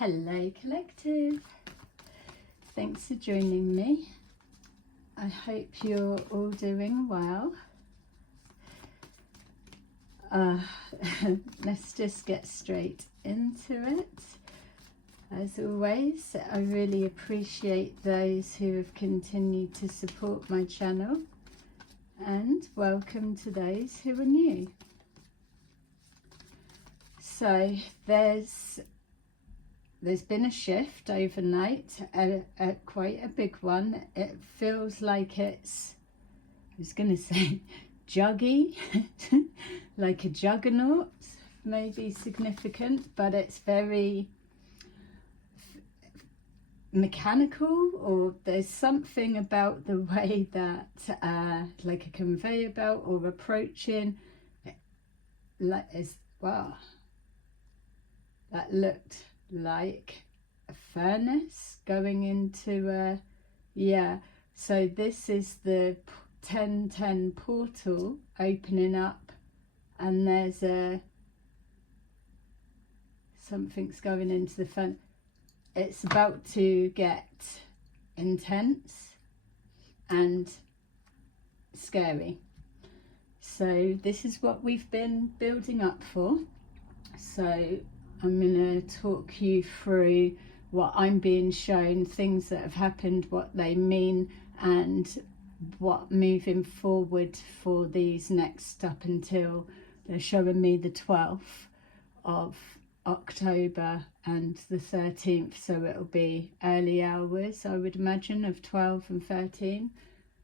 Hello Collective, thanks for joining me. I hope you're all doing well. Let's just get straight into it. As always, I really appreciate those who have continued to support my channel, and welcome to those who are new. So there's been a shift overnight, quite a big one. It feels like it's, I was going to say juggy, like a juggernaut, maybe significant, but it's very mechanical, or there's something about the way that like a conveyor belt or approaching, like as well, that looked like a furnace going into a, yeah, so this is the 1010 portal opening up, and there's something's going into the furnace. It's about to get intense and scary. So this is what we've been building up for. So I'm going to talk you through what I'm being shown, things that have happened, what they mean, and what moving forward for these next up until they're showing me the 12th of October and the 13th. So it'll be early hours, I would imagine, of 12 and 13.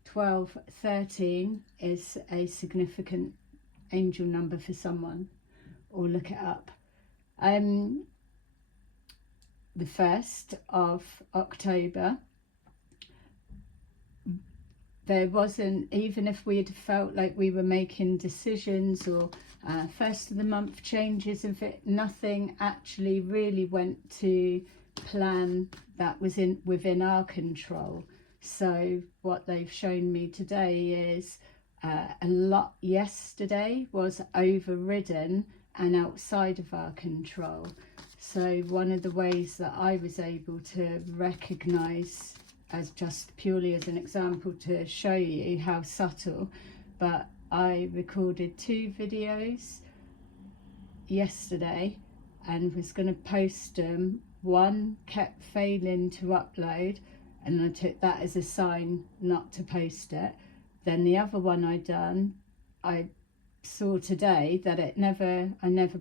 12, 13 is a significant angel number for someone, or look it up. The 1st of October, there wasn't, even if we had felt like we were making decisions or first of the month changes, of it, nothing actually really went to plan that was within our control. So what they've shown me today is a lot yesterday was overridden and outside of our control. So one of the ways that I was able to recognize, as just purely as an example to show you how subtle, but I recorded 2 videos yesterday and was going to post them. One kept failing to upload, and I took that as a sign not to post it. Then the other one I saw today that I never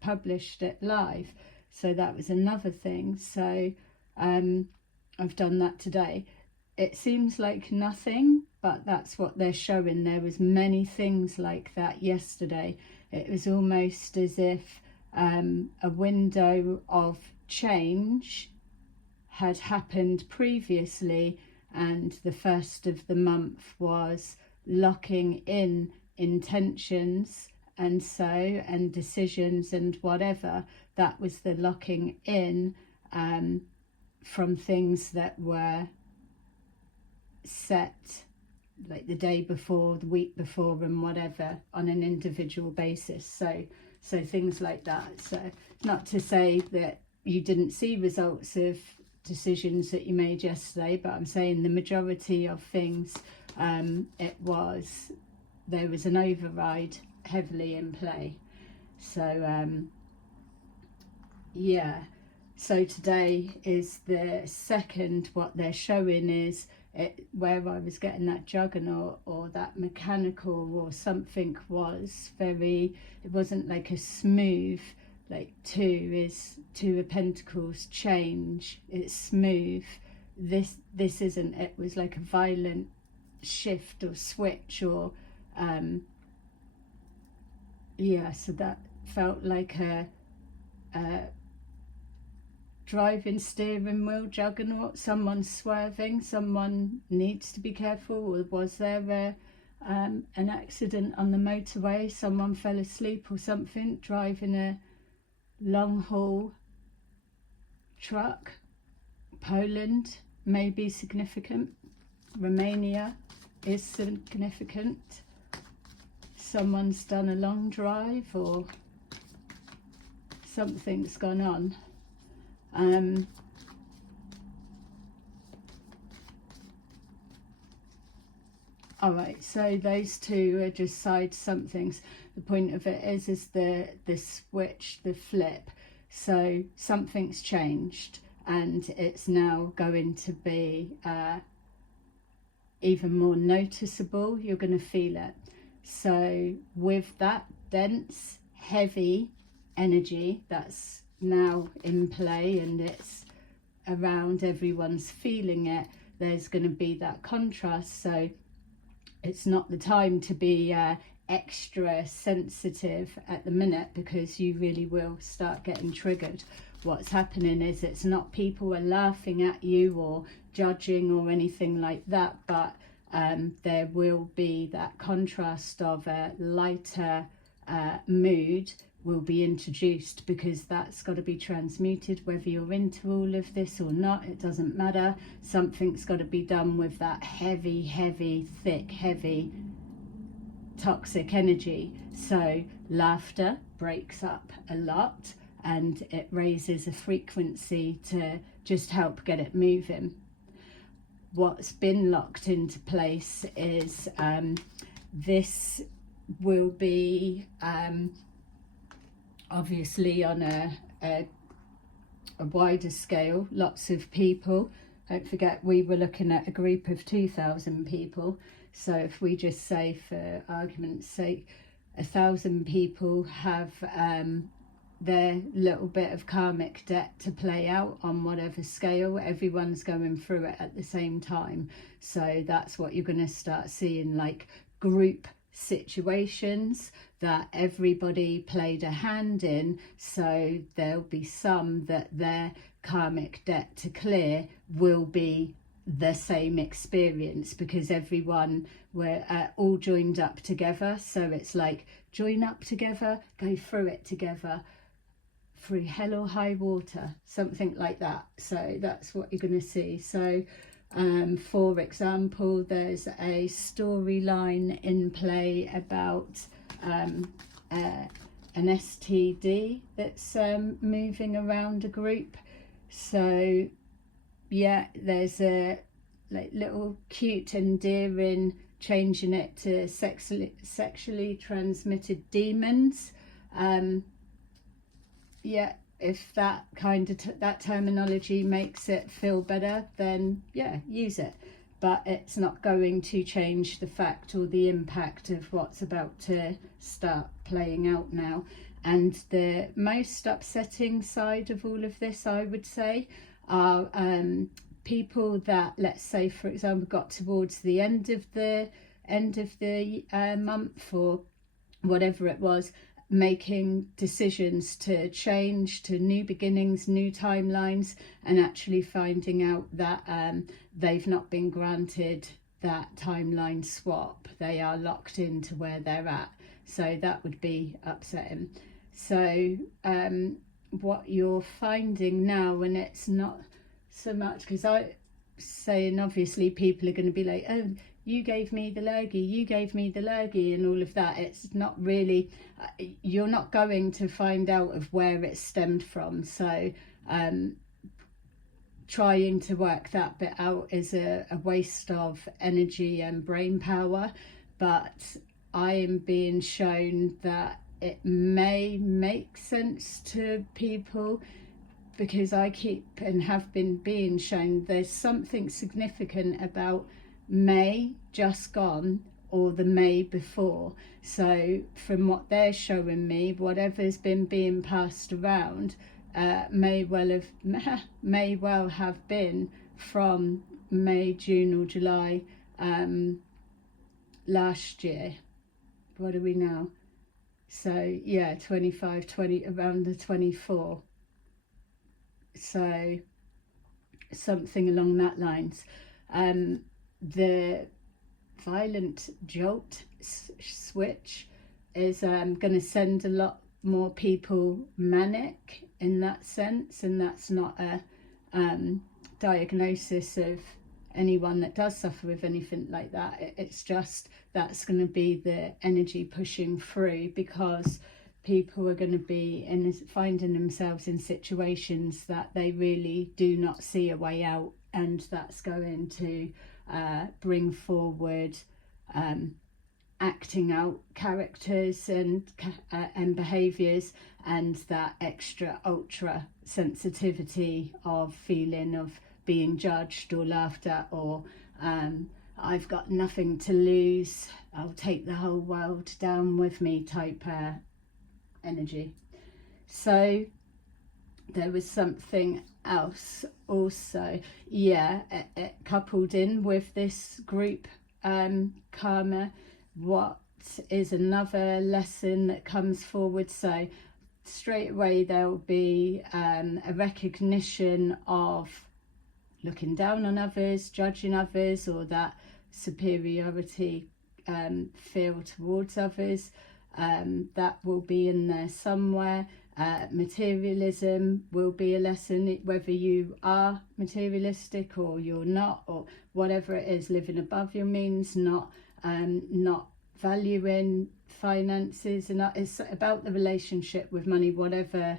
published it live, so that was another thing. So I've done that today. It seems like nothing, but that's what they're showing. There was many things like that yesterday. It was almost as if a window of change had happened previously, and the 1st of the month was locking in intentions and decisions and whatever. That was the locking in from things that were set like the day before, the week before, and whatever, on an individual basis. So things like that. So not to say that you didn't see results of decisions that you made yesterday, but I'm saying the majority of things, there was an override heavily in play. So yeah, so today is the 2nd. What they're showing is where I was getting that juggernaut or that mechanical or something was very, it wasn't like a smooth, like 2 of Pentacles, change, it's smooth. This isn't. It was like a violent shift or switch, or yeah, so that felt like a driving steering wheel juggernaut. Someone's swerving, someone needs to be careful, or was there an accident on the motorway, someone fell asleep or something, driving a long haul truck. Poland may be significant, Romania is significant, someone's done a long drive or something's gone on. All right, so those two are just side somethings. The point of it is the switch, the flip. So something's changed, and it's now going to be even more noticeable. You're going to feel it. So with that dense, heavy energy that's now in play, and it's around, everyone's feeling it, there's going to be that contrast. So it's not the time to be extra sensitive at the minute, because you really will start getting triggered. What's happening is, it's not people are laughing at you or judging or anything like that, but there will be that contrast of a lighter mood will be introduced, because that's got to be transmuted. Whether you're into all of this or not, it doesn't matter. Something's got to be done with that heavy, thick, heavy, toxic energy. So laughter breaks up a lot, and it raises a frequency to just help get it moving. What's been locked into place is this will be obviously on a wider scale, lots of people. Don't forget, we were looking at a group of 2,000 people. So if we just say, for argument's sake, 1,000 people have their little bit of karmic debt to play out on whatever scale, everyone's going through it at the same time. So that's what you're going to start seeing, like group situations that everybody played a hand in. So there'll be some that their karmic debt to clear will be the same experience, because everyone were all joined up together. So it's like, join up together, go through it together, through hell or high water, something like that. So that's what you're going to see. So for example, there's a storyline in play about an STD that's moving around a group. So yeah, there's a like little cute endearing, changing it to sexually transmitted demons. Yeah, if that kind of that terminology makes it feel better, then yeah, use it. But it's not going to change the fact or the impact of what's about to start playing out now. And the most upsetting side of all of this, I would say, are people that, let's say for example, got towards the end of the month or whatever it was, making decisions to change to new beginnings, new timelines, and actually finding out that they've not been granted that timeline swap. They are locked into where they're at. So that would be upsetting. So what you're finding now, and it's not so much, because I saying obviously people are going to be like, oh, you gave me the lurgy, you gave me the lurgy, and all of that. It's not really, you're not going to find out of where it stemmed from. So trying to work that bit out is a waste of energy and brain power. But I am being shown that it may make sense to people, because I keep and have been being shown there's something significant about May just gone or the May before. So from what they're showing me, whatever's been being passed around may well have been from May, June or July last year. What are we now? So yeah, 25, 20, around the 24. So something along that lines. The violent jolt switch is going to send a lot more people manic in that sense, and that's not a diagnosis of anyone that does suffer with anything like that. It's just that's going to be the energy pushing through, because people are going to be finding themselves in situations that they really do not see a way out, and that's going to bring forward acting out characters and behaviours, and that extra ultra sensitivity of feeling of being judged or laughed at, or I've got nothing to lose, I'll take the whole world down with me type energy. So there was something else also, it coupled in with this group karma. What is another lesson that comes forward? So straight away there'll be a recognition of looking down on others, judging others, or that superiority feel towards others. That will be in there somewhere. Materialism will be a lesson, whether you are materialistic or you're not, or whatever it is, living above your means, not valuing finances, and it's about the relationship with money, whatever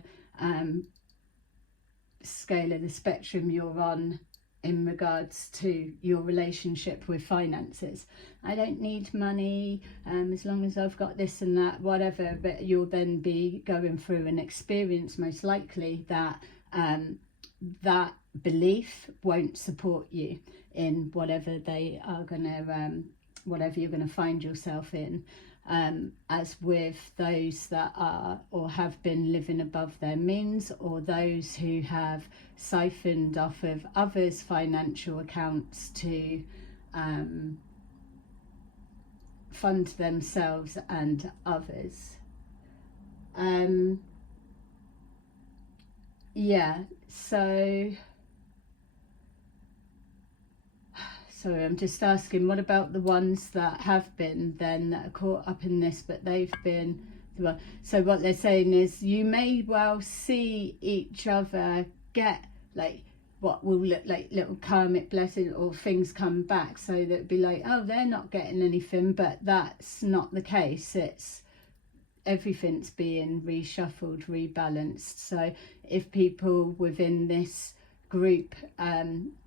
scale of the spectrum you're on in regards to your relationship with finances. I don't need money, as long as I've got this and that, whatever, but you'll then be going through an experience most likely that that belief won't support you in whatever they are going to whatever you're going to find yourself in. As with those that are or have been living above their means, or those who have siphoned off of others' financial accounts to fund themselves and others. Sorry, I'm just asking, what about the ones that have been then, that are caught up in this, but they've been... So what they're saying is, you may well see each other get like what will look like little karmic blessing, or things come back, so that it'd be like, oh, they're not getting anything, but that's not the case. It's everything's being reshuffled, rebalanced. So if people within this group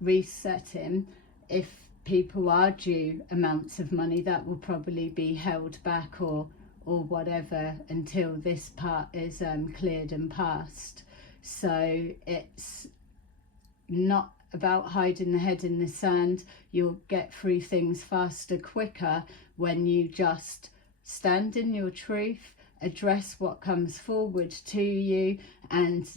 resetting, if people are due amounts of money, that will probably be held back or whatever until this part is cleared and passed. So it's not about hiding the head in the sand. You'll get through things faster, quicker, when you just stand in your truth, address what comes forward to you, and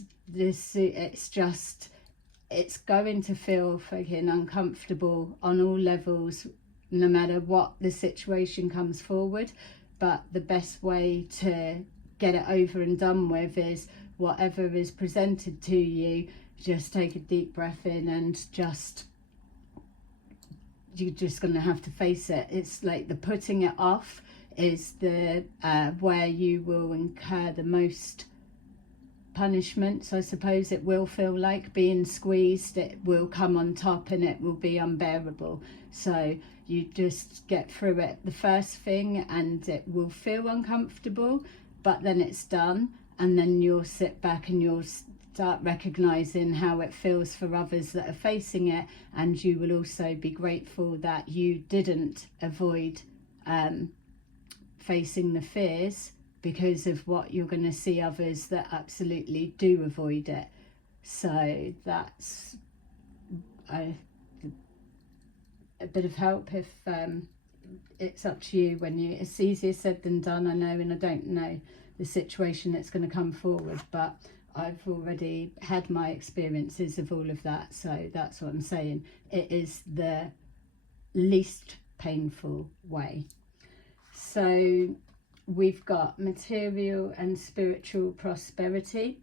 it's going to feel fucking uncomfortable on all levels, no matter what the situation comes forward. But the best way to get it over and done with is whatever is presented to you, just take a deep breath in, and you're just going to have to face it. It's like the putting it off is the where you will incur the most punishments. I suppose it will feel like being squeezed. It will come on top and it will be unbearable. So you just get through it, the first thing, and it will feel uncomfortable, but then it's done, and then you'll sit back and you'll start recognizing how it feels for others that are facing it, and you will also be grateful that you didn't avoid facing the fears, because of what you're going to see others that absolutely do avoid it. So that's a bit of help. If it's up to you, it's easier said than done, I know, and I don't know the situation that's going to come forward, but I've already had my experiences of all of that, so that's what I'm saying. It is the least painful way. So we've got material and spiritual prosperity.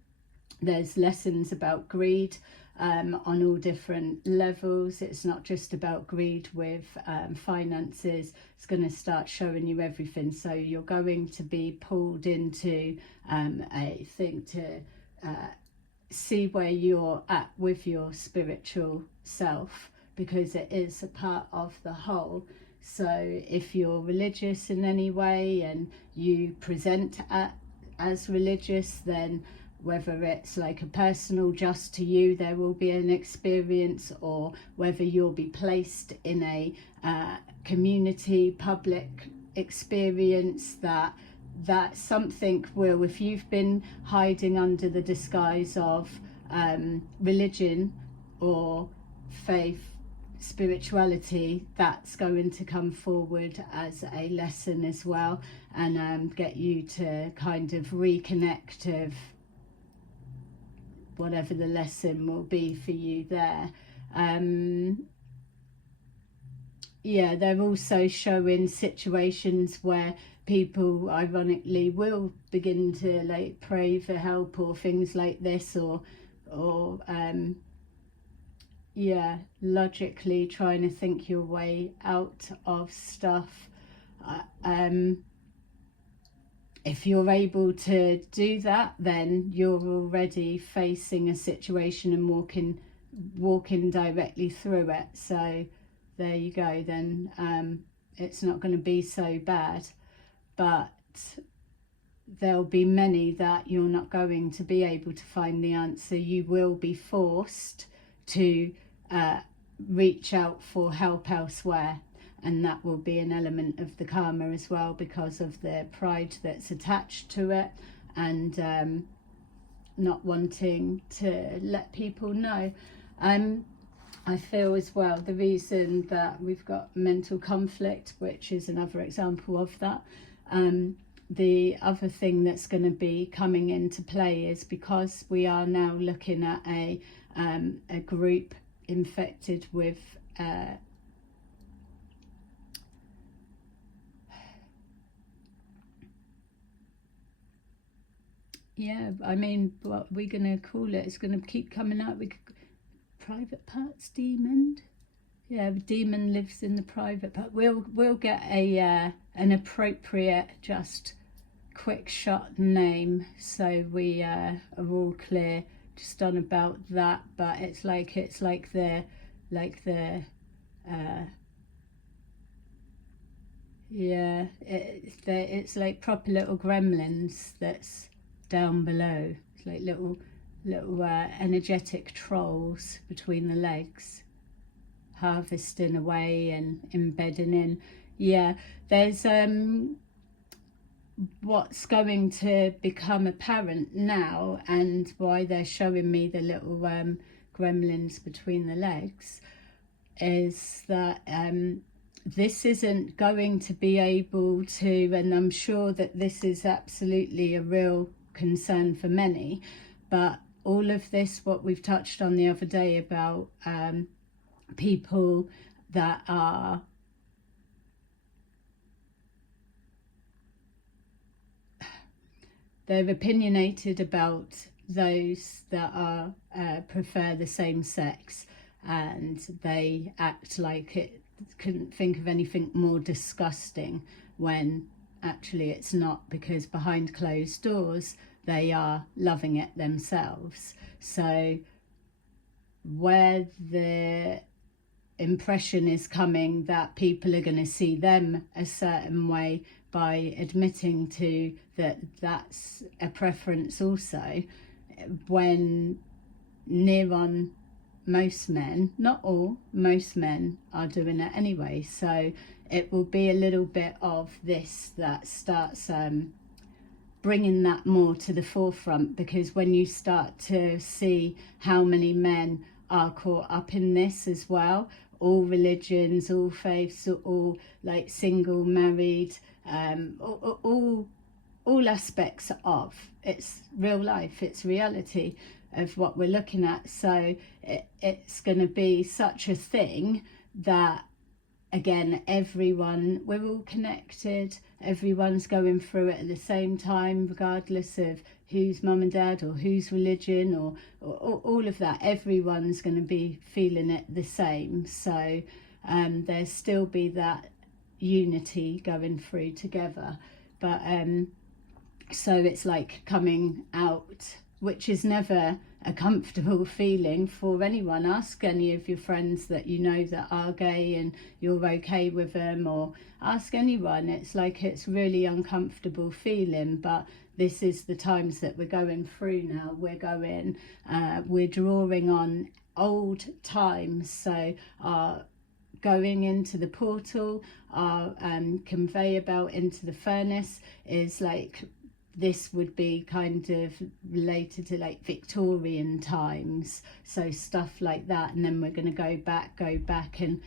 There's lessons about greed on all different levels. It's not just about greed with finances. It's going to start showing you everything. So you're going to be pulled into a thing to see where you're at with your spiritual self, because it is a part of the whole. So if you're religious in any way and you present as religious, then whether it's like a personal just to you, there will be an experience, or whether you'll be placed in a community public experience, that something will, if you've been hiding under the disguise of religion or faith, spirituality, that's going to come forward as a lesson as well, and get you to kind of reconnect of whatever the lesson will be for you there. Yeah, they're also showing situations where people ironically will begin to like pray for help or things like this, or yeah, logically trying to think your way out of stuff. If you're able to do that, then you're already facing a situation and walking directly through it. So there you go, then it's not going to be so bad. But there'll be many that you're not going to be able to find the answer. You will be forced to reach out for help elsewhere, and that will be an element of the karma as well, because of the pride that's attached to it, and not wanting to let people know. I feel as well the reason that we've got mental conflict, which is another example of that, the other thing that's going to be coming into play is because we are now looking at a group infected with yeah, I mean, what we're going to call it, it's going to keep coming out. Private parts demon. Yeah, the demon lives in the private part. We'll get a an appropriate, just quick shot name, so we are all clear just on about that. But it's like the yeah, it's like proper little gremlins that's down below. It's like little energetic trolls between the legs, harvesting away and embedding in. Yeah, there's what's going to become apparent now, and why they're showing me the little gremlins between the legs, is that this isn't going to be able to, and I'm sure that this is absolutely a real concern for many, but all of this, what we've touched on the other day about people that are they're opinionated about those that are prefer the same sex, and they act like it couldn't think of anything more disgusting, when actually it's not, because behind closed doors they are loving it themselves. So where the impression is coming that people are going to see them a certain way by admitting to that that's a preference also, when near on most men, not all, most men are doing it anyway. So it will be a little bit of this that starts bringing that more to the forefront, because when you start to see how many men are caught up in this as well, all religions, all faiths, all like single, married, all aspects of it's real life, it's reality of what we're looking at. So it's going to be such a thing that, again, everyone, we're all connected, everyone's going through it at the same time, regardless of who's mum and dad or whose religion or all of that. Everyone's going to be feeling it the same. So there'll still be that unity going through together. But so it's like coming out, which is never a comfortable feeling for anyone. Ask any of your friends that you know that are gay and you're okay with them, or ask anyone. It's like it's really uncomfortable feeling, but this is the times that we're going through now. We're drawing on old times. So our going into the portal, our conveyor belt into the furnace is like, this would be kind of related to like Victorian times, so stuff like that. And then we're going to go back and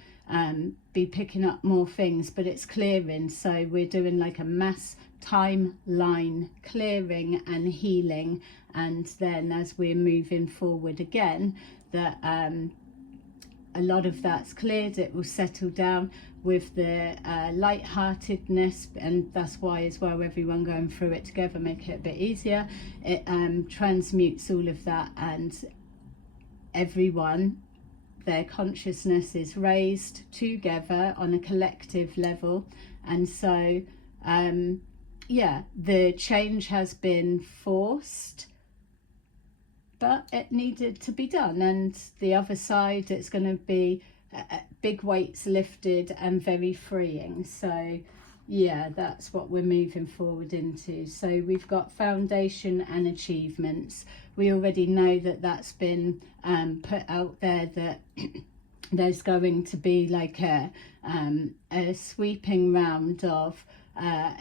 be picking up more things, but it's clearing. So we're doing like a mass timeline clearing and healing, and then as we're moving forward again, that a lot of that's cleared, it will settle down with the lightheartedness, and that's why as well everyone going through it together make it a bit easier. It transmutes all of that, and everyone, their consciousness is raised together on a collective level. And so yeah, the change has been forced, but it needed to be done. And the other side, it's going to be big weights lifted and very freeing. So yeah, that's what we're moving forward into. So we've got foundation and achievements. We already know that that's been put out there, that there's going to be like a sweeping round of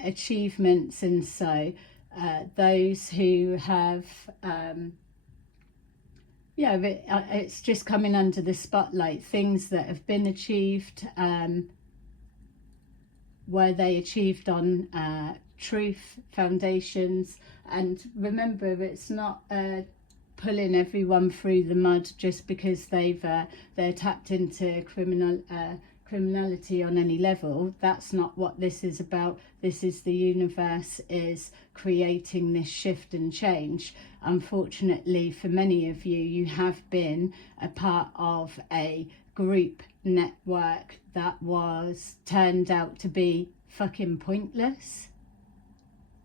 achievements. And so those who have yeah, it's just coming under the spotlight, things that have been achieved, were they achieved on truth, foundations. And remember, it's not pulling everyone through the mud just because they're tapped into criminality on any level. That's not what this is about. This is the universe is creating this shift and change. Unfortunately for many of you, you have been a part of a group network that was turned out to be fucking pointless.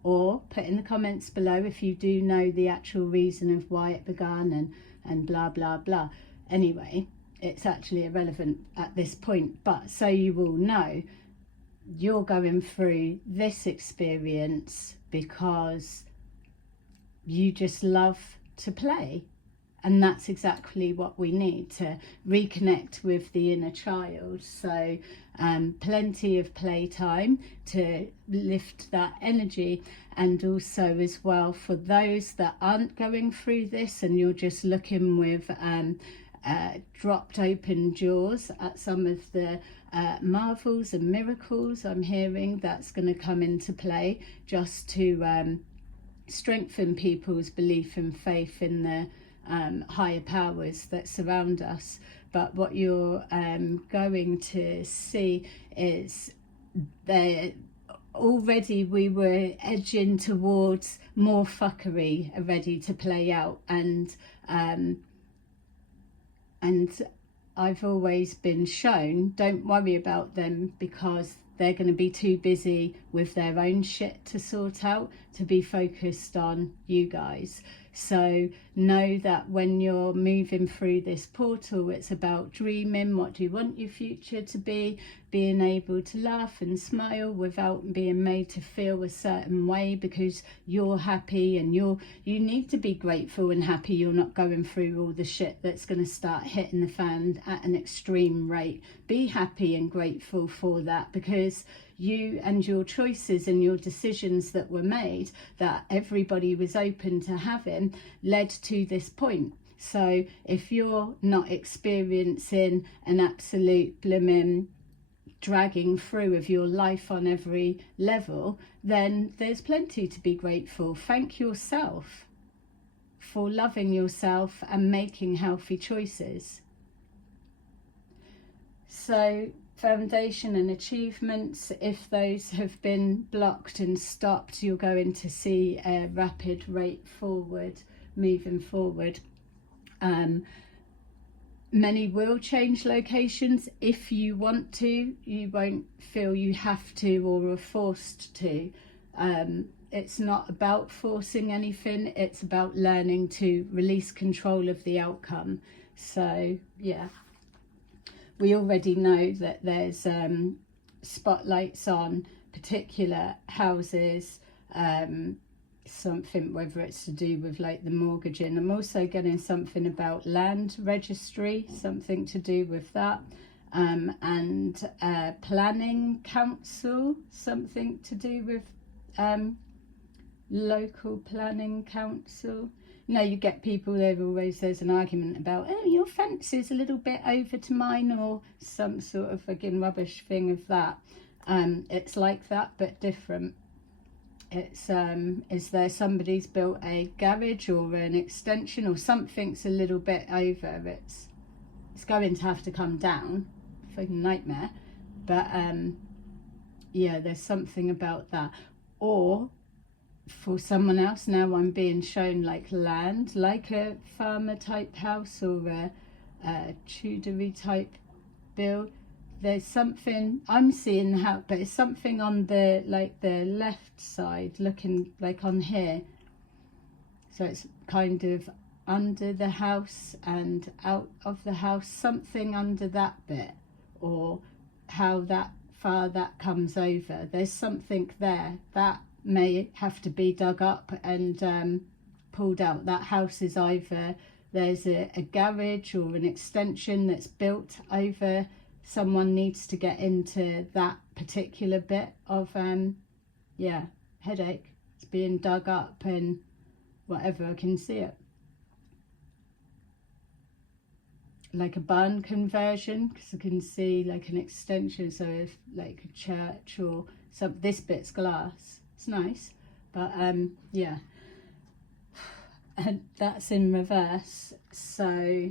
Or put in the comments below if you do know the actual reason of why it began and blah blah blah. Anyway, it's actually irrelevant at this point, but so you all know, you're going through this experience because you just love to play. And that's exactly what we need to reconnect with the inner child. So plenty of playtime to lift that energy. And also as well, for those that aren't going through this and you're just looking with dropped open jaws at some of the marvels and miracles I'm hearing that's going to come into play, just to strengthen people's belief and faith in the higher powers that surround us. But what you're going to see is that already we were edging towards more fuckery ready to play out, and I've always been shown, don't worry about them because they're going to be too busy with their own shit to sort out to be focused on you guys. So know that when you're moving through this portal, it's about dreaming. What do you want your future to be? Being able to laugh and smile without being made to feel a certain way because you're happy, and you need to be grateful and happy you're not going through all the shit that's going to start hitting the fan at an extreme rate. Be happy and grateful for that, because you and your choices and your decisions that were made, that everybody was open to having, led to this point. So if you're not experiencing an absolute blooming dragging through of your life on every level, then there's plenty to be grateful. Thank yourself for loving yourself and making healthy choices. So foundation and achievements, if those have been blocked and stopped, you're going to see a rapid rate forward, moving forward. Many will change locations if you want to. You won't feel you have to or are forced to. It's not about forcing anything. It's about learning to release control of the outcome. So yeah, we already know that there's spotlights on particular houses, something, whether it's to do with like the mortgaging. I'm also getting something about land registry, something to do with that, and planning council, something to do with local planning council. You know, you get people, there's an argument about, oh, your fence is a little bit over to mine, or some sort of again rubbish thing of that. It's like that but different. It's is there somebody's built a garage or an extension or something's a little bit over, it's going to have to come down. Fucking nightmare. But yeah, there's something about that. Or for someone else, now I'm being shown like land, like a farmer type house or a Tudory type build. There's something I'm seeing how, but it's something on the like the left side, looking like on here. So it's kind of under the house and out of the house, something under that bit, or how that far that comes over. There's something there that may have to be dug up and pulled out. That house is either there's a garage or an extension that's built over. Someone needs to get into that particular bit of yeah, headache. It's being dug up and whatever. I can see it like a barn conversion, because I can see like an extension, so if like a church or some. This bit's glass, it's nice, but yeah, and that's in reverse. So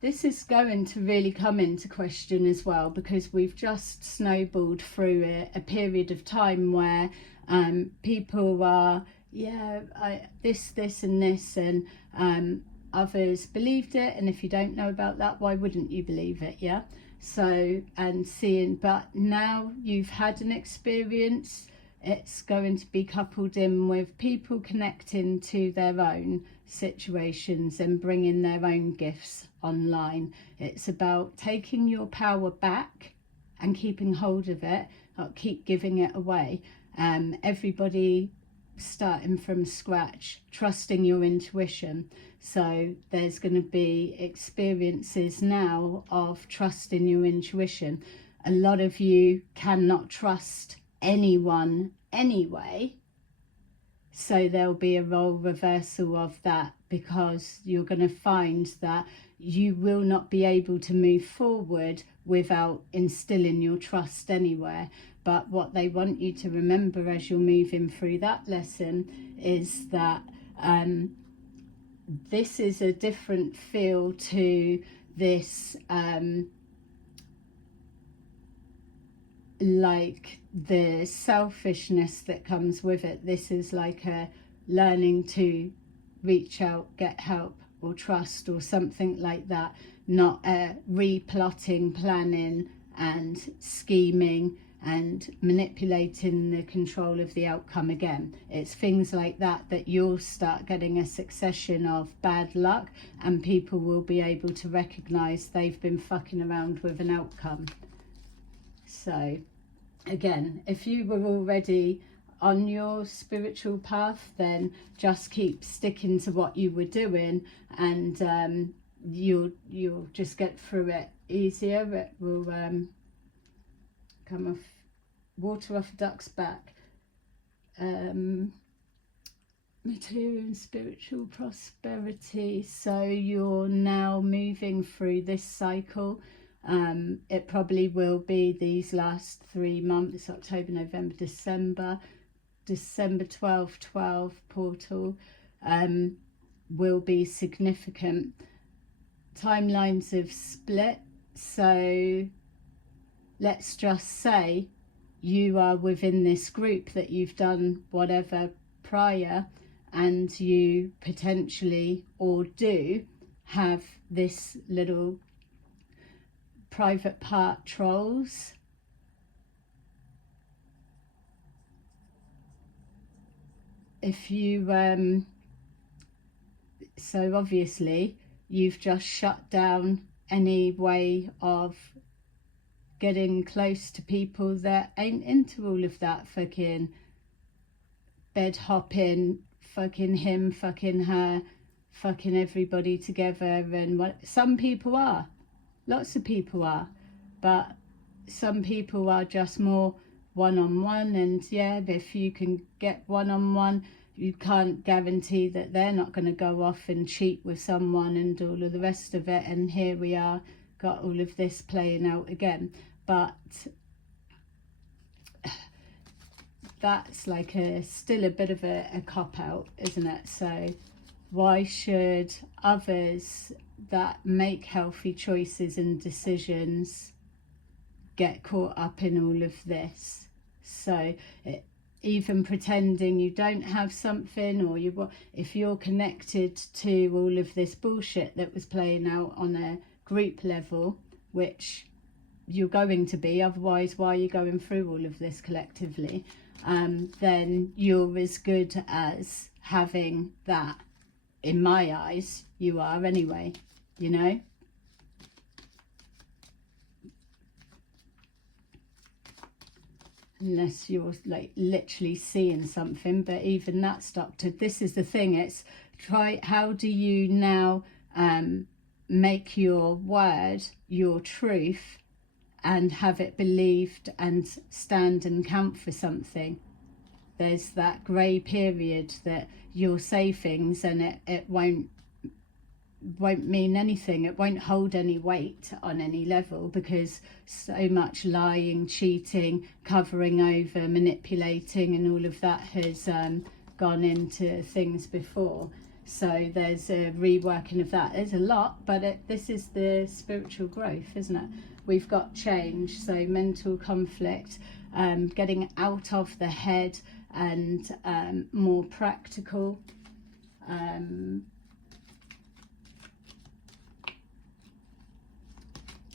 this is going to really come into question as well, because we've just snowballed through a period of time where people are, yeah, this and this, and others believed it. And if you don't know about that, why wouldn't you believe it? Yeah. So, and seeing, but now you've had an experience, it's going to be coupled in with people connecting to their own situations and bringing their own gifts online. It's about taking your power back and keeping hold of it, not keep giving it away. Everybody starting from scratch, trusting your intuition. So there's going to be experiences now of trusting your intuition. A lot of you cannot trust anyone anyway, so there'll be a role reversal of that, because you're going to find that you will not be able to move forward without instilling your trust anywhere. But what they want you to remember as you're moving through that lesson is that this is a different feel to this like the selfishness that comes with it. This is like a learning to reach out, get help, or trust, or something like that, not a replotting, planning and scheming and manipulating the control of the outcome again. It's things like that that you'll start getting a succession of bad luck, and people will be able to recognize they've been fucking around with an outcome. So again, if you were already on your spiritual path, then just keep sticking to what you were doing, and you'll just get through it easier. It will come off, water off a duck's back. Material and spiritual prosperity. So you're now moving through this cycle. It probably will be these last 3 months, October, November, December 12/12 portal will be significant. Timelines have split, so let's just say you are within this group that you've done whatever prior, and you potentially or do have this little private part trolls. If you so obviously you've just shut down any way of getting close to people that ain't into all of that fucking bed hopping, fucking him, fucking her, fucking everybody together. And what some people are, lots of people are, but some people are just more one-on-one. And yeah, if you can get one-on-one, you can't guarantee that they're not going to go off and cheat with someone and all of the rest of it. And here we are, got all of this playing out again. But that's like still a bit of a cop-out, isn't it? So why should others that make healthy choices and decisions get caught up in all of this? So even pretending you don't have something, or if you're connected to all of this bullshit that was playing out on a group level, which you're going to be, otherwise why are you going through all of this collectively? Then you're as good as having that. In my eyes, you are anyway, you know? Unless you're like literally seeing something, but even that's doctored. This is the thing, it's how do you now make your word your truth and have it believed and stand and count for something? There's that grey period that you'll say things and it won't mean anything. It won't hold any weight on any level, because so much lying, cheating, covering over, manipulating and all of that has gone into things before. So there's a reworking of that. There's a lot, but this is the spiritual growth, isn't it? We've got change, so mental conflict, getting out of the head and more practical.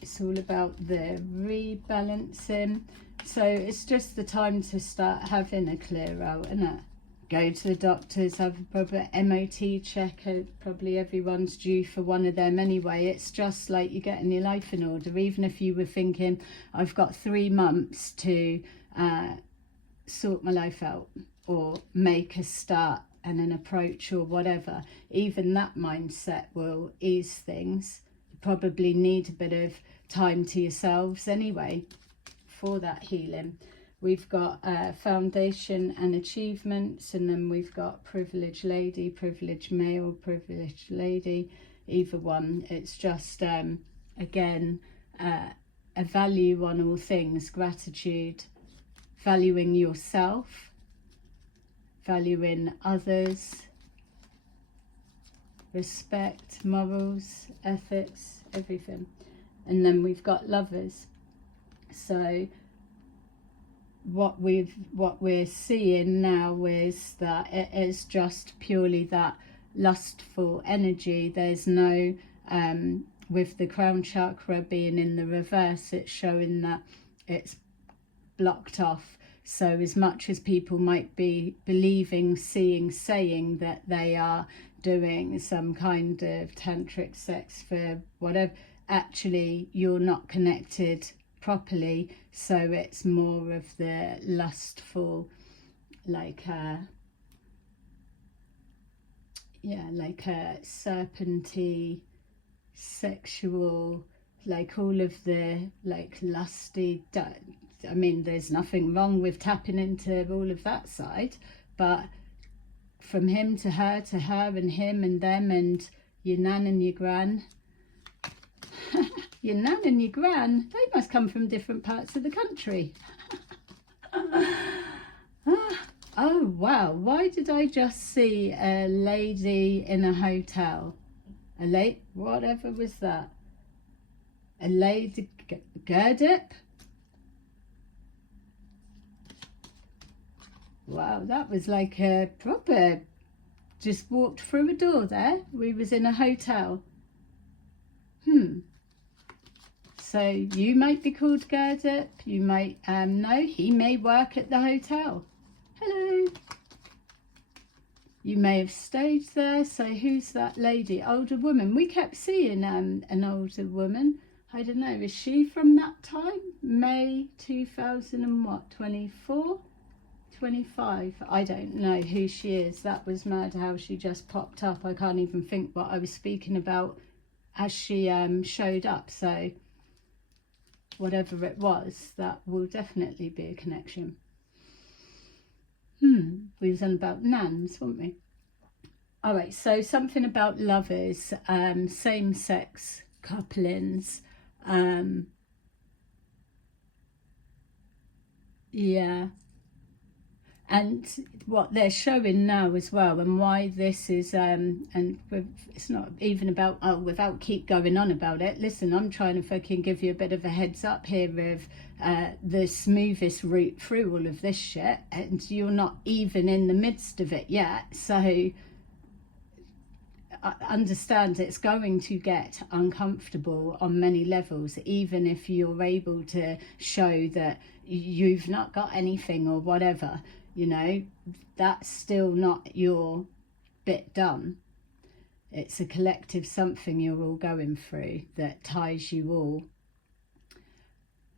It's all about the rebalancing. So it's just the time to start having a clear out, isn't it? Go to the doctors, have a proper MOT check. Probably everyone's due for one of them anyway. It's just like you're getting your life in order. Even if you were thinking, I've got 3 months to sort my life out or make a start and an approach or whatever, even that mindset will ease things. You probably need a bit of time to yourselves anyway for that healing. We've got foundation and achievements, and then we've got privileged lady, privileged male, privileged lady, either one. It's just again a value on all things, gratitude, valuing yourself, valuing others, respect, morals, ethics, everything. And then we've got lovers. So what we're seeing now is that it is just purely that lustful energy. There's no with the crown chakra being in the reverse, it's showing that it's blocked off. So as much as people might be believing, seeing, saying that they are doing some kind of tantric sex for whatever, actually you're not connected properly. So it's more of the lustful, like a serpenty, sexual, like all of the like lusty. I mean, there's nothing wrong with tapping into all of that side, but from him to her and him and them and your nan and your gran. Your nan and your gran, they must come from different parts of the country. Oh wow, why did I just see a lady in a hotel? Whatever was that? A lady Gerdip? Wow, that was like a proper, just walked through a door there. We was in a hotel. So you might be called Gerdip. You might know he may work at the hotel. Hello. You may have stayed there. So who's that lady? Older woman. We kept seeing an older woman. I don't know. Is she from that time? May 2000 and what? 24? 25. I don't know who she is. That was mad how she just popped up. I can't even think what I was speaking about as she showed up. So whatever it was, that will definitely be a connection. We was on about nans, weren't we? All right, so something about lovers, same-sex couplings. Yeah. And what they're showing now as well, and why this is, it's not even about, oh, without keep going on about it, listen, I'm trying to fucking give you a bit of a heads up here of the smoothest route through all of this shit, and you're not even in the midst of it yet, so I understand it's going to get uncomfortable on many levels, even if you're able to show that you've not got anything or whatever. You know, that's still not your bit done. It's a collective something you're all going through that ties you all.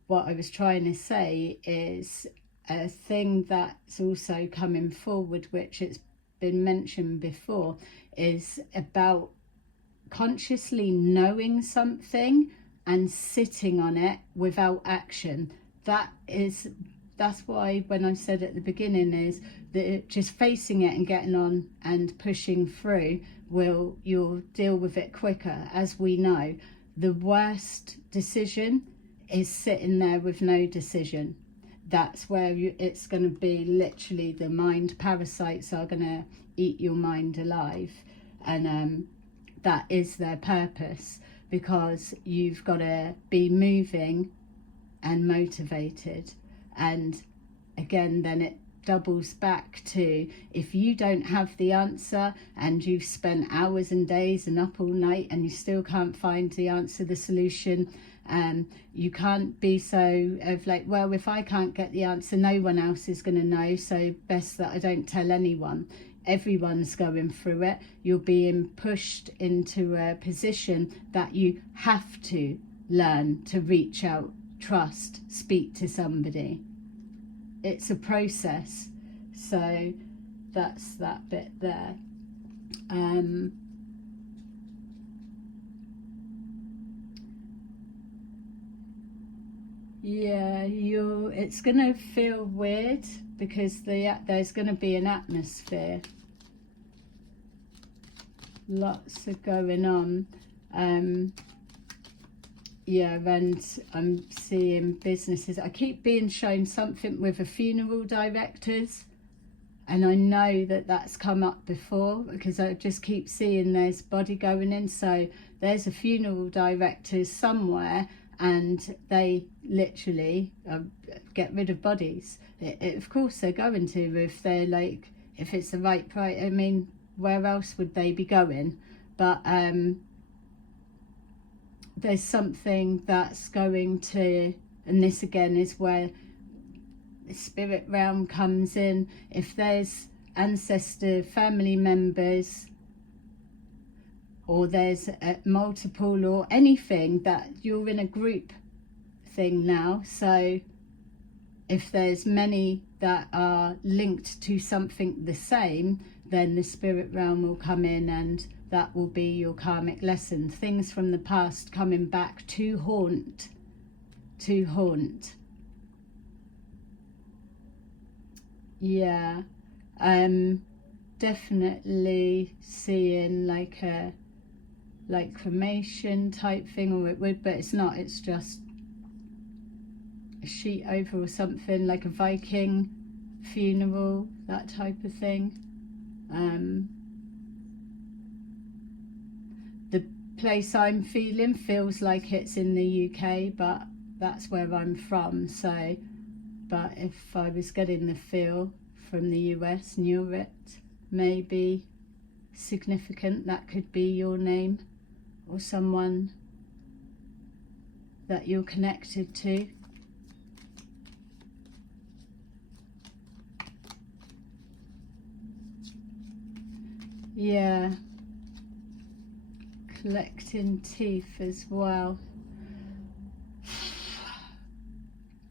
What I was trying to say is a thing that's also coming forward, which it's been mentioned before, is about consciously knowing something and sitting on it without action. That's why when I said at the beginning is that just facing it and getting on and pushing through, you'll deal with it quicker. As we know, the worst decision is sitting there with no decision. That's where it's going to be literally the mind parasites are going to eat your mind alive, and that is their purpose, because you've got to be moving and motivated. And again, then it doubles back to, if you don't have the answer and you've spent hours and days and up all night and you still can't find the answer, the solution, you can't be so of like, well, if I can't get the answer, no one else is going to know, so best that I don't tell anyone. Everyone's going through it. You're being pushed into a position that you have to learn to reach out, trust, speak to somebody. It's a process. So that's that bit there. Yeah, it's gonna feel weird because there's gonna be an atmosphere. Lots are going on. Yeah, and I'm seeing businesses. I keep being shown something with a funeral directors, and I know that that's come up before because I just keep seeing there's body going in. So there's a funeral director somewhere, and they literally get rid of bodies. Of course they're going to, if they're like, if it's the right price. I mean, where else would they be going? But there's something that's going to, and this again is where the spirit realm comes in. If there's ancestor family members, or there's multiple, or anything, that you're in a group thing now. So if there's many that are linked to something the same, then the spirit realm will come in, and that will be your karmic lesson. Things from the past coming back to haunt. Yeah, definitely seeing like a cremation type thing, or it would, but it's not. It's just a sheet over or something, like a Viking funeral, that type of thing. The place I'm feeling feels like it's in the UK, but that's where I'm from. So, but if I was getting the feel from the US, knew it, maybe significant, that could be your name or someone that you're connected to. Yeah, collecting teeth as well.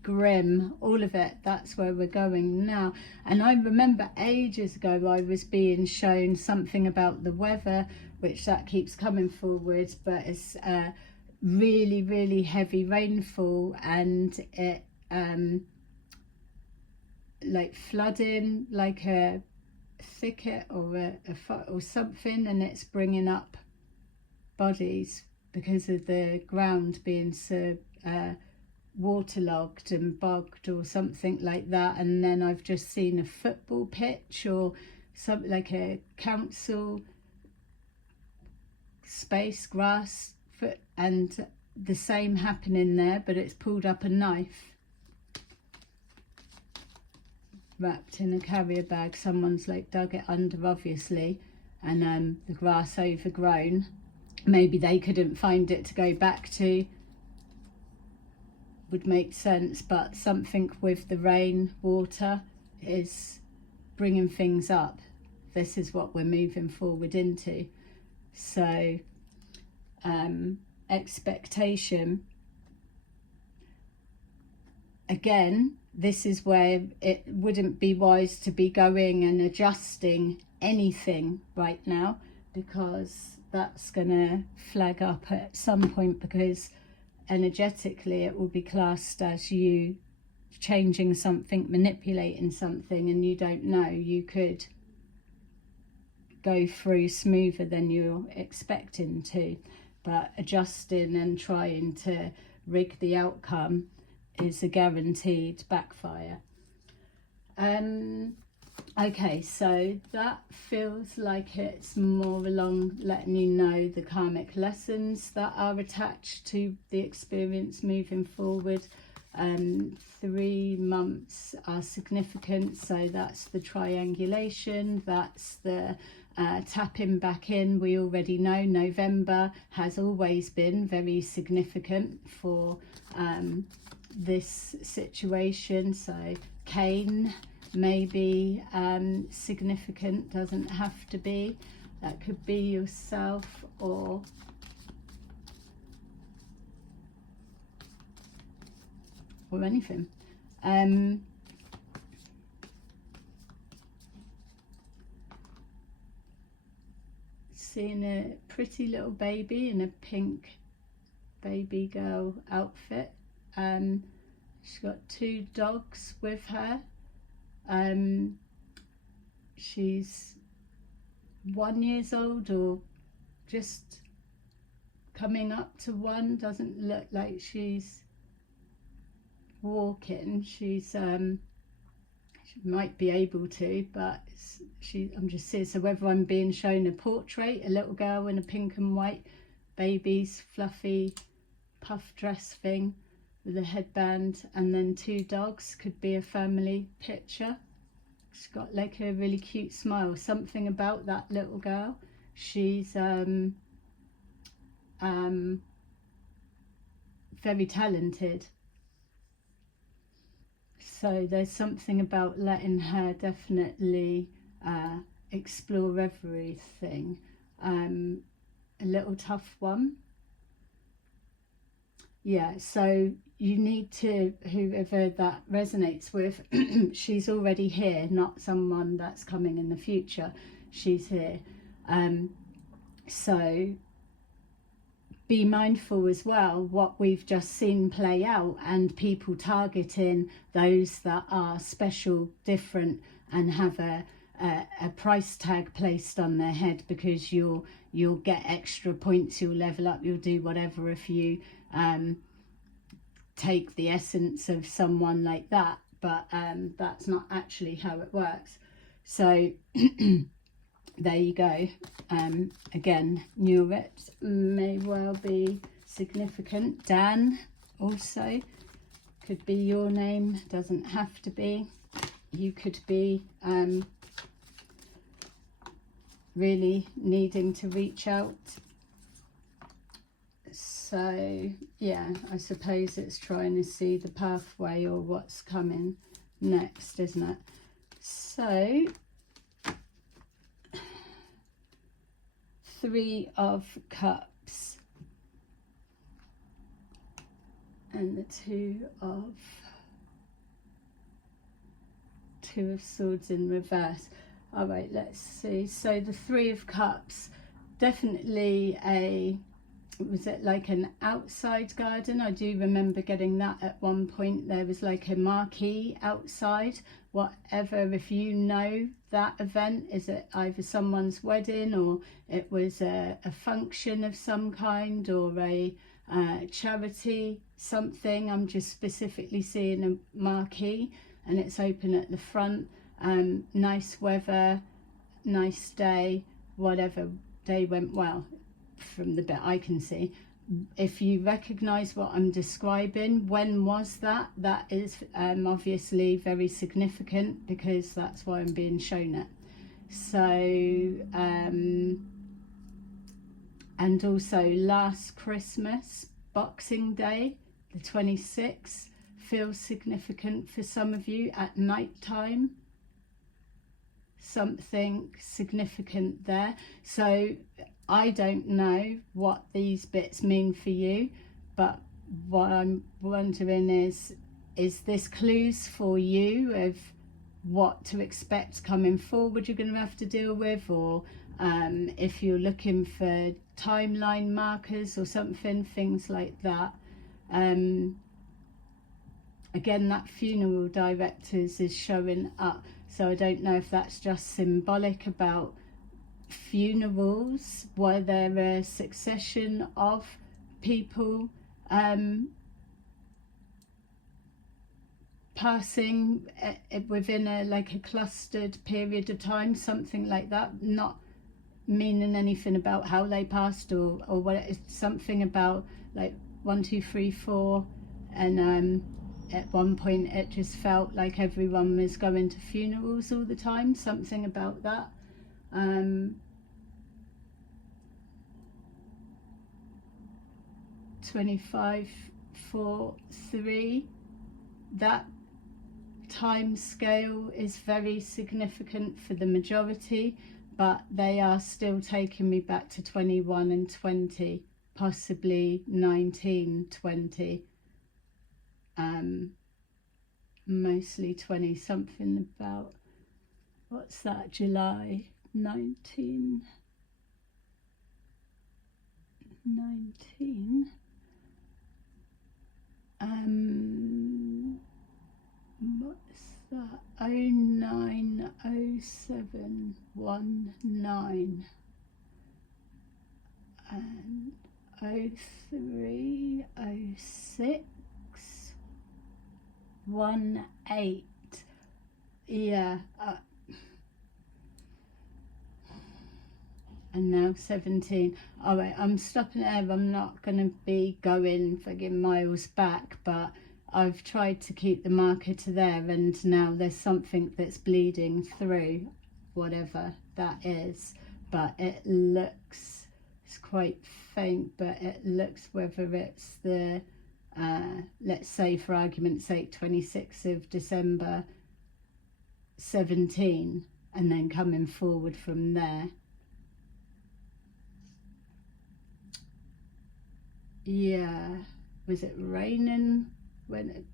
grim, all of it. That's where we're going now. And I remember ages ago I was being shown something about the weather, which that keeps coming forward, but it's really, really heavy rainfall, and it like flooding, like a thicket or or something, and it's bringing up bodies because of the ground being so waterlogged and bogged or something like that. And then I've just seen a football pitch or something like a council space, grass, and the same happening there, but it's pulled up a knife wrapped in a carrier bag. Someone's like dug it under, obviously, and the grass overgrown. Maybe they couldn't find it to go back to, would make sense, but something with the rain water is bringing things up. This is what we're moving forward into. So expectation, again, this is where it wouldn't be wise to be going and adjusting anything right now, because that's gonna flag up at some point, because energetically it will be classed as you changing something, manipulating something, and you don't know. You could go through smoother than you're expecting to, but adjusting and trying to rig the outcome is a guaranteed backfire. Okay, so that feels like it's more along letting you know the karmic lessons that are attached to the experience moving forward. 3 months are significant, so that's the triangulation, that's the tapping back in. We already know November has always been very significant for this situation, so Cain may be significant, doesn't have to be. That could be yourself or anything. Seeing a pretty little baby in a pink baby girl outfit. She's got 2 dogs with her. She's 1 year old or just coming up to 1. Doesn't look like she's walking. She's she might be able to, but I'm just seeing, so whether I'm being shown a portrait, a little girl in a pink and white baby's fluffy puff dress thing with a headband, and then 2 dogs, could be a family picture. She's got like a really cute smile. Something about that little girl. She's very talented. So there's something about letting her definitely explore everything. A little tough one. Yeah, so you need to, whoever that resonates with, she's already here, not someone that's coming in the future. She's here. So be mindful as well what we've just seen play out, and people targeting those that are special, different, and have a price tag placed on their head, because you'll get extra points, you'll level up, you'll do whatever if you take the essence of someone like that, but that's not actually how it works. So there you go. Again, Neurit may well be significant. Dan also could be your name, doesn't have to be. You could be really needing to reach out. So yeah, I suppose it's trying to see the pathway or what's coming next, isn't it? So 3 of Cups and the 2 of Two of Swords in reverse. All right, let's see. So the Three of Cups, definitely was it like an outside garden? I do remember getting that at one point. There was like a marquee outside. Whatever, if you know that event, is it either someone's wedding, or it was a function of some kind, or a charity something. I'm just specifically seeing a marquee, and it's open at the front. Nice weather, nice day, whatever day went well from the bit I can see. If you recognize what I'm describing, when was that? That is obviously very significant, because that's why I'm being shown it. So and also last Christmas, Boxing Day, the 26th, feels significant for some of you at night time. Something significant there. So I don't know what these bits mean for you, but what I'm wondering is this clues for you of what to expect coming forward you're going to have to deal with, or if you're looking for timeline markers or something, things like that. Again, that funeral directors is showing up, so I don't know if that's just symbolic about funerals, where there are a succession of people passing within a clustered period of time, something like that, not meaning anything about how they passed or what. It's something about like 1, 2, 3, 4, and at one point it just felt like everyone was going to funerals all the time, something about that. 25, 4, 3, that time scale is very significant for the majority, but they are still taking me back to 21 and 20, possibly 19, 20, mostly 20, something about, what's that, July 19, what's that, 09, 07, 19, and 03, 06, 18, yeah, and now 17. All right, I'm stopping there. I'm not going to be going friggin' miles back, but I've tried to keep the marker to there, and now there's something that's bleeding through, whatever that is, but it looks, it's quite faint, but it looks whether it's the, let's say for argument's sake, 26th of December 17, and then coming forward from there. Yeah, was it raining when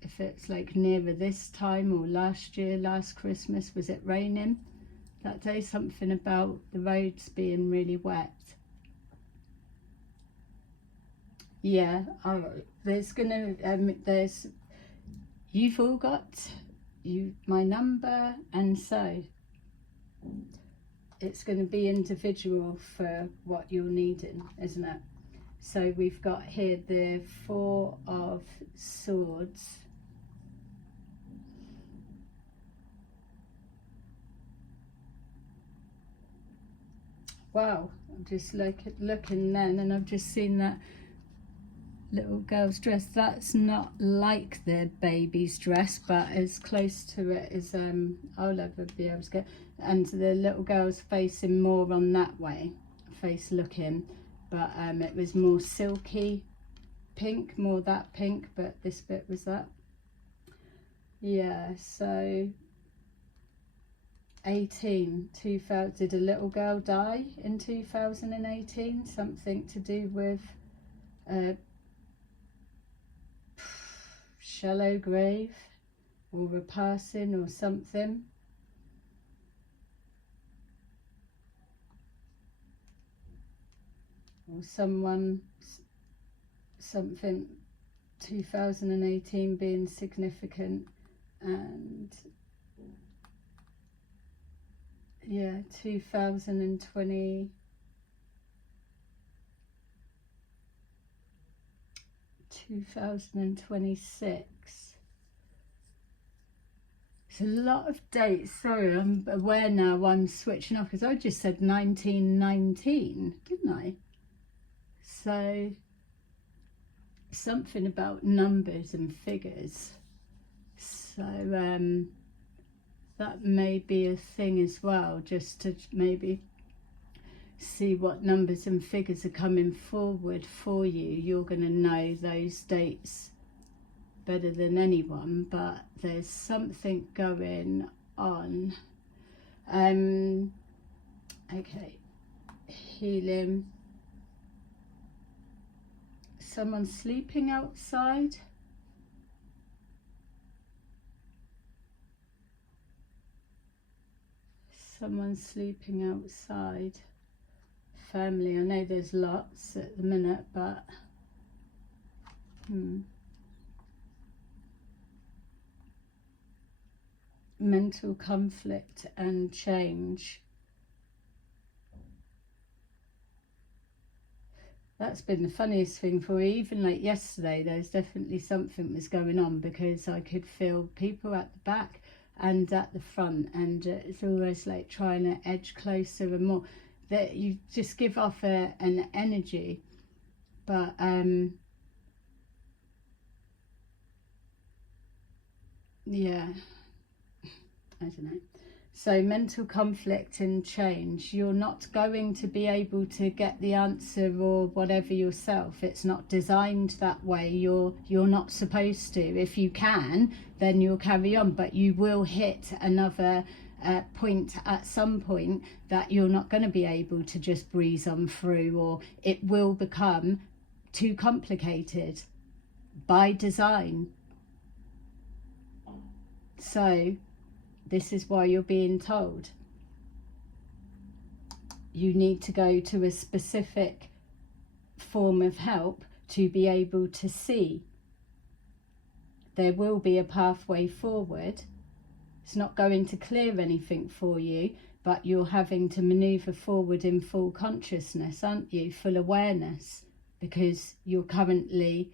if it's like nearer this time, or last year, last Christmas, was it raining that day? Something about the roads being really wet. Yeah, all right. There's gonna there's, you've all got my number, and so it's going to be individual for what you're needing, isn't it? So we've got here the Four of Swords. Wow, I'm just looking then, and I've just seen that little girl's dress. That's not like the baby's dress, but as close to it as I'll ever be able to get. And the little girl's facing more on that way, face looking, but it was more silky pink, more that pink, but this bit was that. Yeah, so 18, 2000, did a little girl die in 2018? Something to do with shallow grave, or a person or something. Or someone, something, 2018 being significant, and yeah, 2020, 2026. It's a lot of dates. Sorry, I'm aware now I'm switching off because I just said 1919, didn't I? So something about numbers and figures. So that may be a thing as well, just to maybe see what numbers and figures are coming forward for you. You're going to know those dates better than anyone, but there's something going on. Okay, healing. Someone sleeping outside. Someone sleeping outside. Family, I know there's lots at the minute, but mental conflict and change. That's been the funniest thing for me. Even like yesterday, there's definitely something was going on, because I could feel people at the back and at the front, and it's always like trying to edge closer and more. That you just give off an energy, but yeah, I don't know. So mental conflict and change, you're not going to be able to get the answer or whatever yourself. It's not designed that way. You're not supposed to. If you can, then you'll carry on, but you will hit another point at some point that you're not going to be able to just breeze on through, or it will become too complicated by design. So this is why you're being told you need to go to a specific form of help to be able to see. There will be a pathway forward. It's not going to clear anything for you, but you're having to maneuver forward in full consciousness, aren't you? Full awareness, because you're currently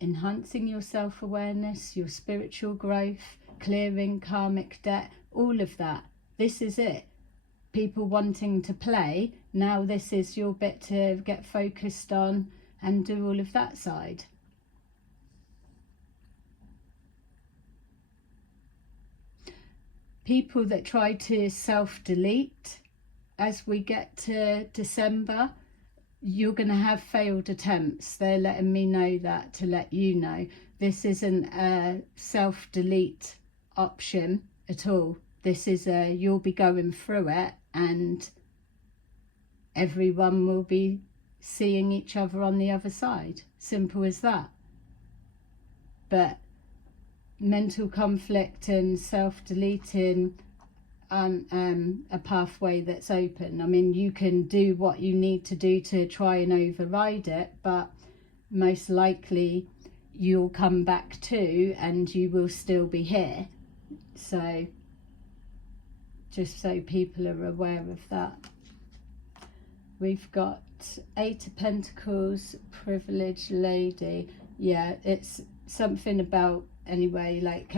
enhancing your self-awareness, your spiritual growth, clearing karmic debt, all of that. This is it. People wanting to play, now this is your bit to get focused on and do all of that side. People that try to self-delete, as we get to December, you're going to have failed attempts. They're letting me know that, to let you know. This isn't a self-delete option at all. This is a, you'll be going through it and everyone will be seeing each other on the other side. Simple as that. But mental conflict and self-deleting a pathway that's open. I mean, you can do what you need to do to try and override it, but most likely you'll come back to and you will still be here. So just so people are aware of that. We've got 8 of Pentacles, privileged lady. Yeah, it's something about, anyway, like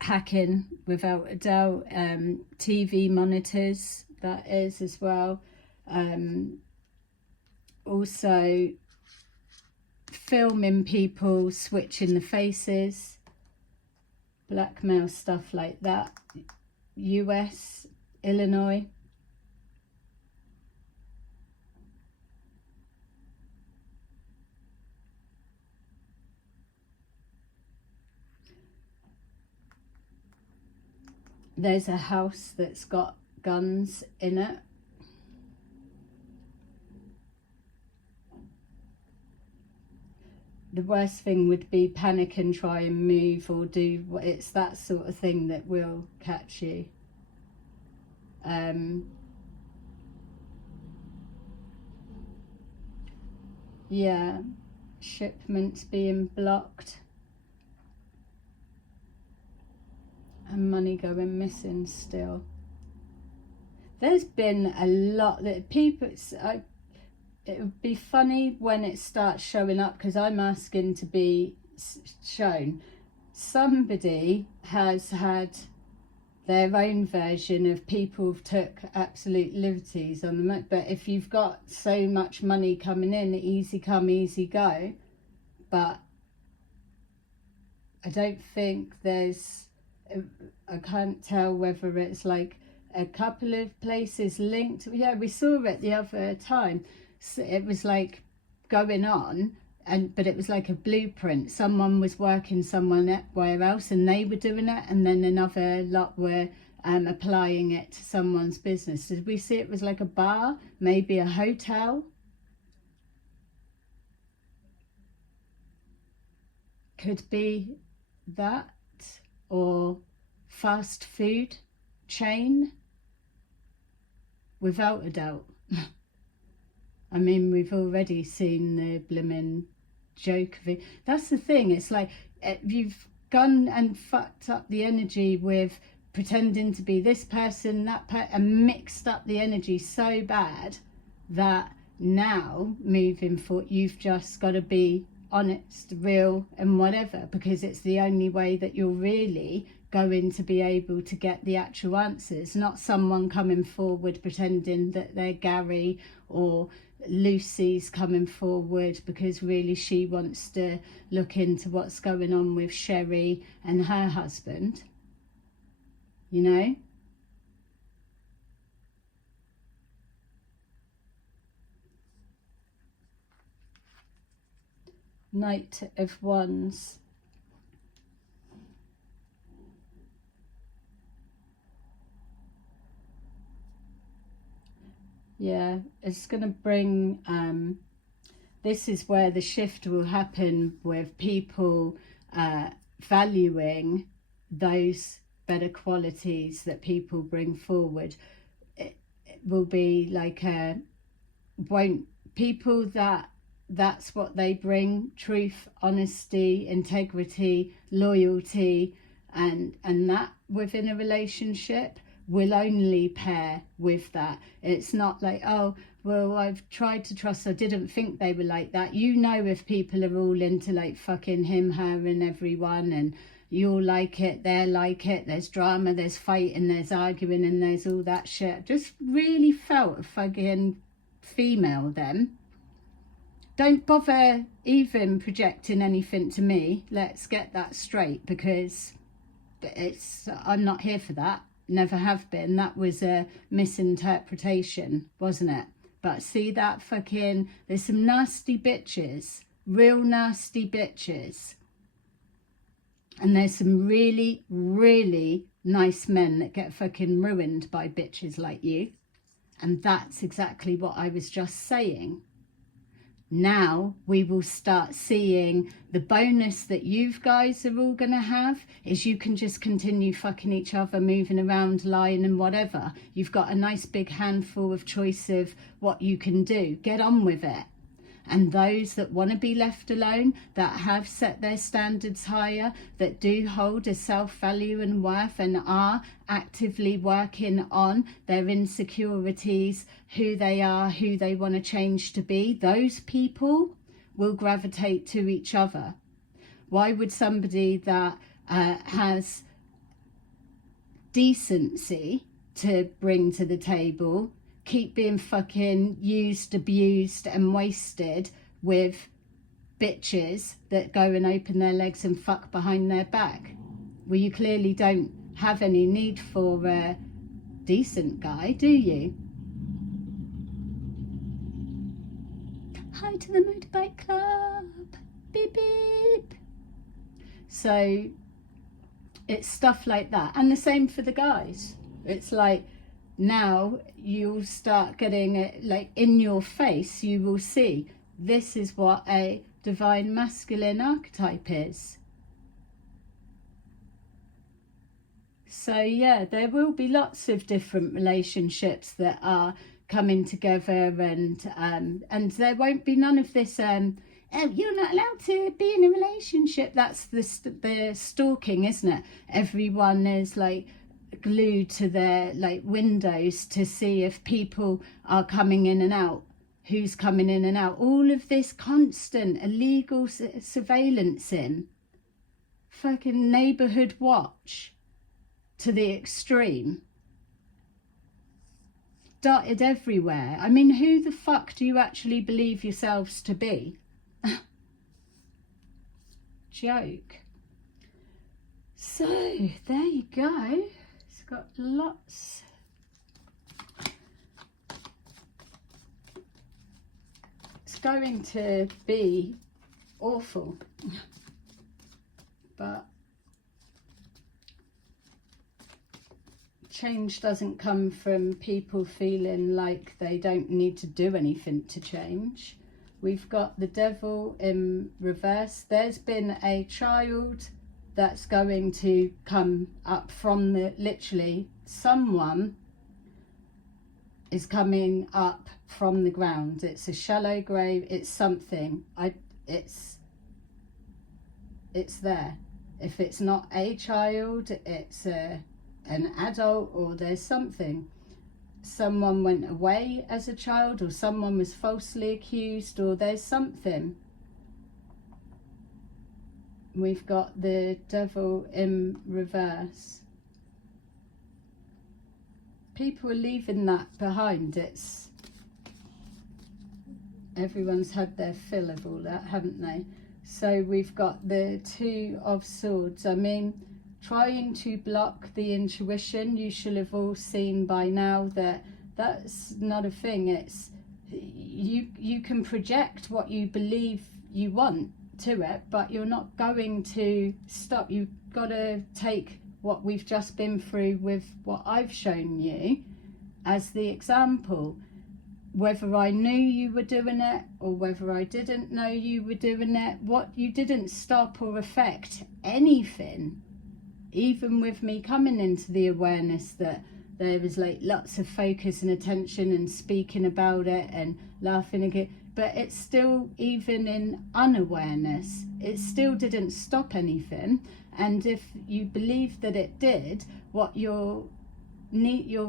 hacking, without a doubt. TV monitors, that is, as well. Also filming people switching the faces, blackmail, stuff like that. US, Illinois. There's a house that's got guns in it. the worst thing would be panic and try and move or do, it's that sort of thing that will catch you. Yeah, shipments being blocked and money going missing still. There's been a lot that people, it would be funny when it starts showing up, because I'm asking to be shown. Somebody has had their own version of people who've took absolute liberties on the, but if you've got so much money coming in, easy come, easy go. But I don't think there's, I can't tell whether it's like a couple of places linked. Yeah, we saw it the other time. So it was like going on, but it was like a blueprint. Someone was working somewhere else and they were doing it, and then another lot were applying it to someone's business. Did we see it was like a bar, maybe a hotel? Could be that, or fast food chain, without a doubt. I mean, we've already seen the blimmin' joke of it. That's the thing, it's like you've gone and fucked up the energy with pretending to be this person, that person, and mixed up the energy so bad that now, moving forward, you've just got to be honest, real, and whatever, because it's the only way that you're really going to be able to get the actual answers, not someone coming forward pretending that they're Gary, or Lucy's coming forward because really she wants to look into what's going on with Sherry and her husband, you know. Knight of Wands. Yeah, it's going to bring, this is where the shift will happen with people valuing those better qualities that people bring forward. It will be like people that's what they bring: truth, honesty, integrity, loyalty, and that within a relationship will only pair with that. It's not like, oh, well, I've tried to trust, I didn't think they were like that. You know, if people are all into like fucking him, her and everyone, and you'll like it, they're like it, there's drama, there's fighting, there's arguing, and there's all that shit. Just really felt a fucking female then. Don't bother even projecting anything to me. Let's get that straight, because I'm not here for that. Never have been. That was a misinterpretation, wasn't it? But see that fucking, there's some nasty bitches, real nasty bitches, and there's some really, really nice men that get fucking ruined by bitches like you. And that's exactly what I was just saying. Now we will start seeing the bonus that you guys are all going to have is you can just continue fucking each other, moving around, lying and whatever. You've got a nice big handful of choice of what you can do. Get on with it. And those that want to be left alone, that have set their standards higher, that do hold a self-value and worth and are actively working on their insecurities, who they are, who they want to change to be, those people will gravitate to each other. Why would somebody that has decency to bring to the table keep being fucking used, abused and wasted with bitches that go and open their legs and fuck behind their back? Well, you clearly don't have any need for a decent guy, do you? Hi to the motorbike club. Beep beep. So it's stuff like that. And the same for the guys. It's like, now you'll start getting it like in your face. You will see this is what a divine masculine archetype is. So yeah, there will be lots of different relationships that are coming together, and there won't be none of this oh, you're not allowed to be in a relationship. That's the stalking, isn't it? Everyone is like glued to their like windows to see if people are coming in and out, who's coming in and out. All of this constant illegal surveillance in fucking neighborhood watch to the extreme, dotted everywhere. I mean, who the fuck do you actually believe yourselves to be? Joke. So there you go. It's got lots. It's going to be awful, but change doesn't come from people feeling like they don't need to do anything to change. We've got the devil in reverse. There's been a child that's going to come up from the, literally, someone is coming up from the ground. It's a shallow grave. It's something. It's there. If it's not a child, it's an adult, or there's something. Someone went away as a child, or someone was falsely accused, or there's something. We've got the devil in reverse. People are leaving that behind. Everyone's had their fill of all that, haven't they? So we've got the Two of Swords. I mean, trying to block the intuition. You should have all seen by now that that's not a thing. It's you can project what you believe you want to it, but you're not going to stop. You've got to take what we've just been through with what I've shown you as the example. Whether I knew you were doing it or whether I didn't know you were doing it, what you didn't stop or affect anything. Even with me coming into the awareness that there was like lots of focus and attention and speaking about it and laughing again, but it's still, even in unawareness, it still didn't stop anything. And if you believe that it did, what you're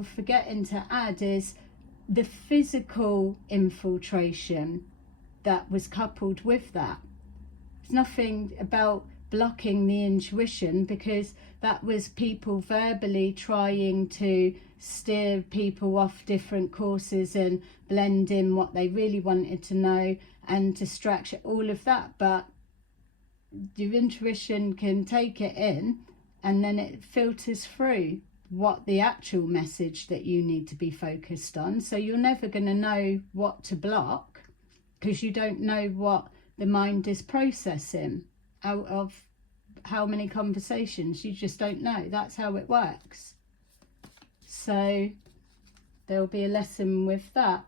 forgetting to add is the physical infiltration that was coupled with that. It's nothing about blocking the intuition, because that was people verbally trying to steer people off different courses and blend in what they really wanted to know and distraction, all of that. But your intuition can take it in, and then it filters through what the actual message that you need to be focused on. So you're never going to know what to block, because you don't know what the mind is processing out of how many conversations. You just don't know. That's how it works. So there'll be a lesson with that.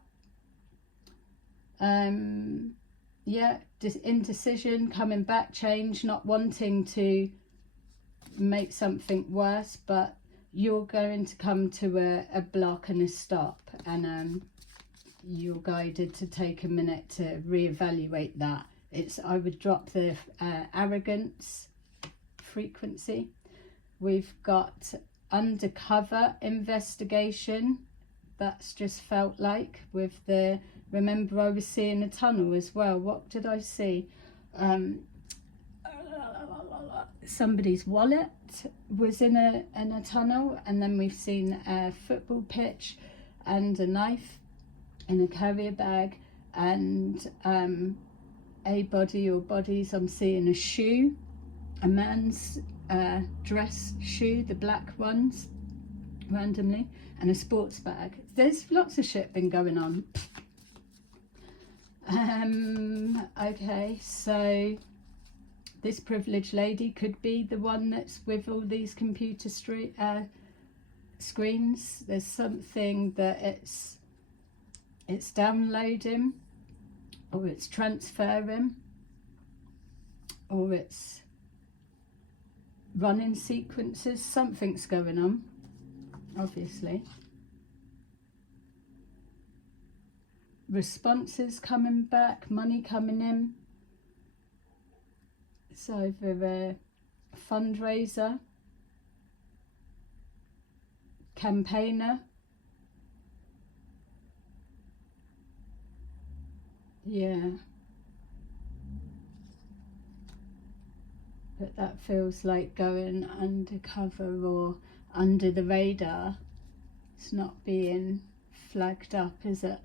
Yeah, indecision, coming back, change, not wanting to make something worse, but you're going to come to a block and a stop, and you're guided to take a minute to reevaluate that. I would drop the arrogance frequency. We've got undercover investigation. That's just felt like with the, remember I was seeing a tunnel as well. What did I see? Somebody's wallet was in a tunnel, and then we've seen a football pitch and a knife in a carrier bag, and a body or bodies. I'm seeing a shoe, a man's dress shoe, the black ones randomly, and a sports bag. There's lots of shit been going on. Okay, so this privileged lady could be the one that's with all these computer screens. There's something that it's downloading, or it's transferring. or it's running sequences. Something's going on, obviously. Responses coming back, money coming in. It's either a fundraiser, campaigner. Yeah. But that feels like going undercover or under the radar. It's not being flagged up, is it?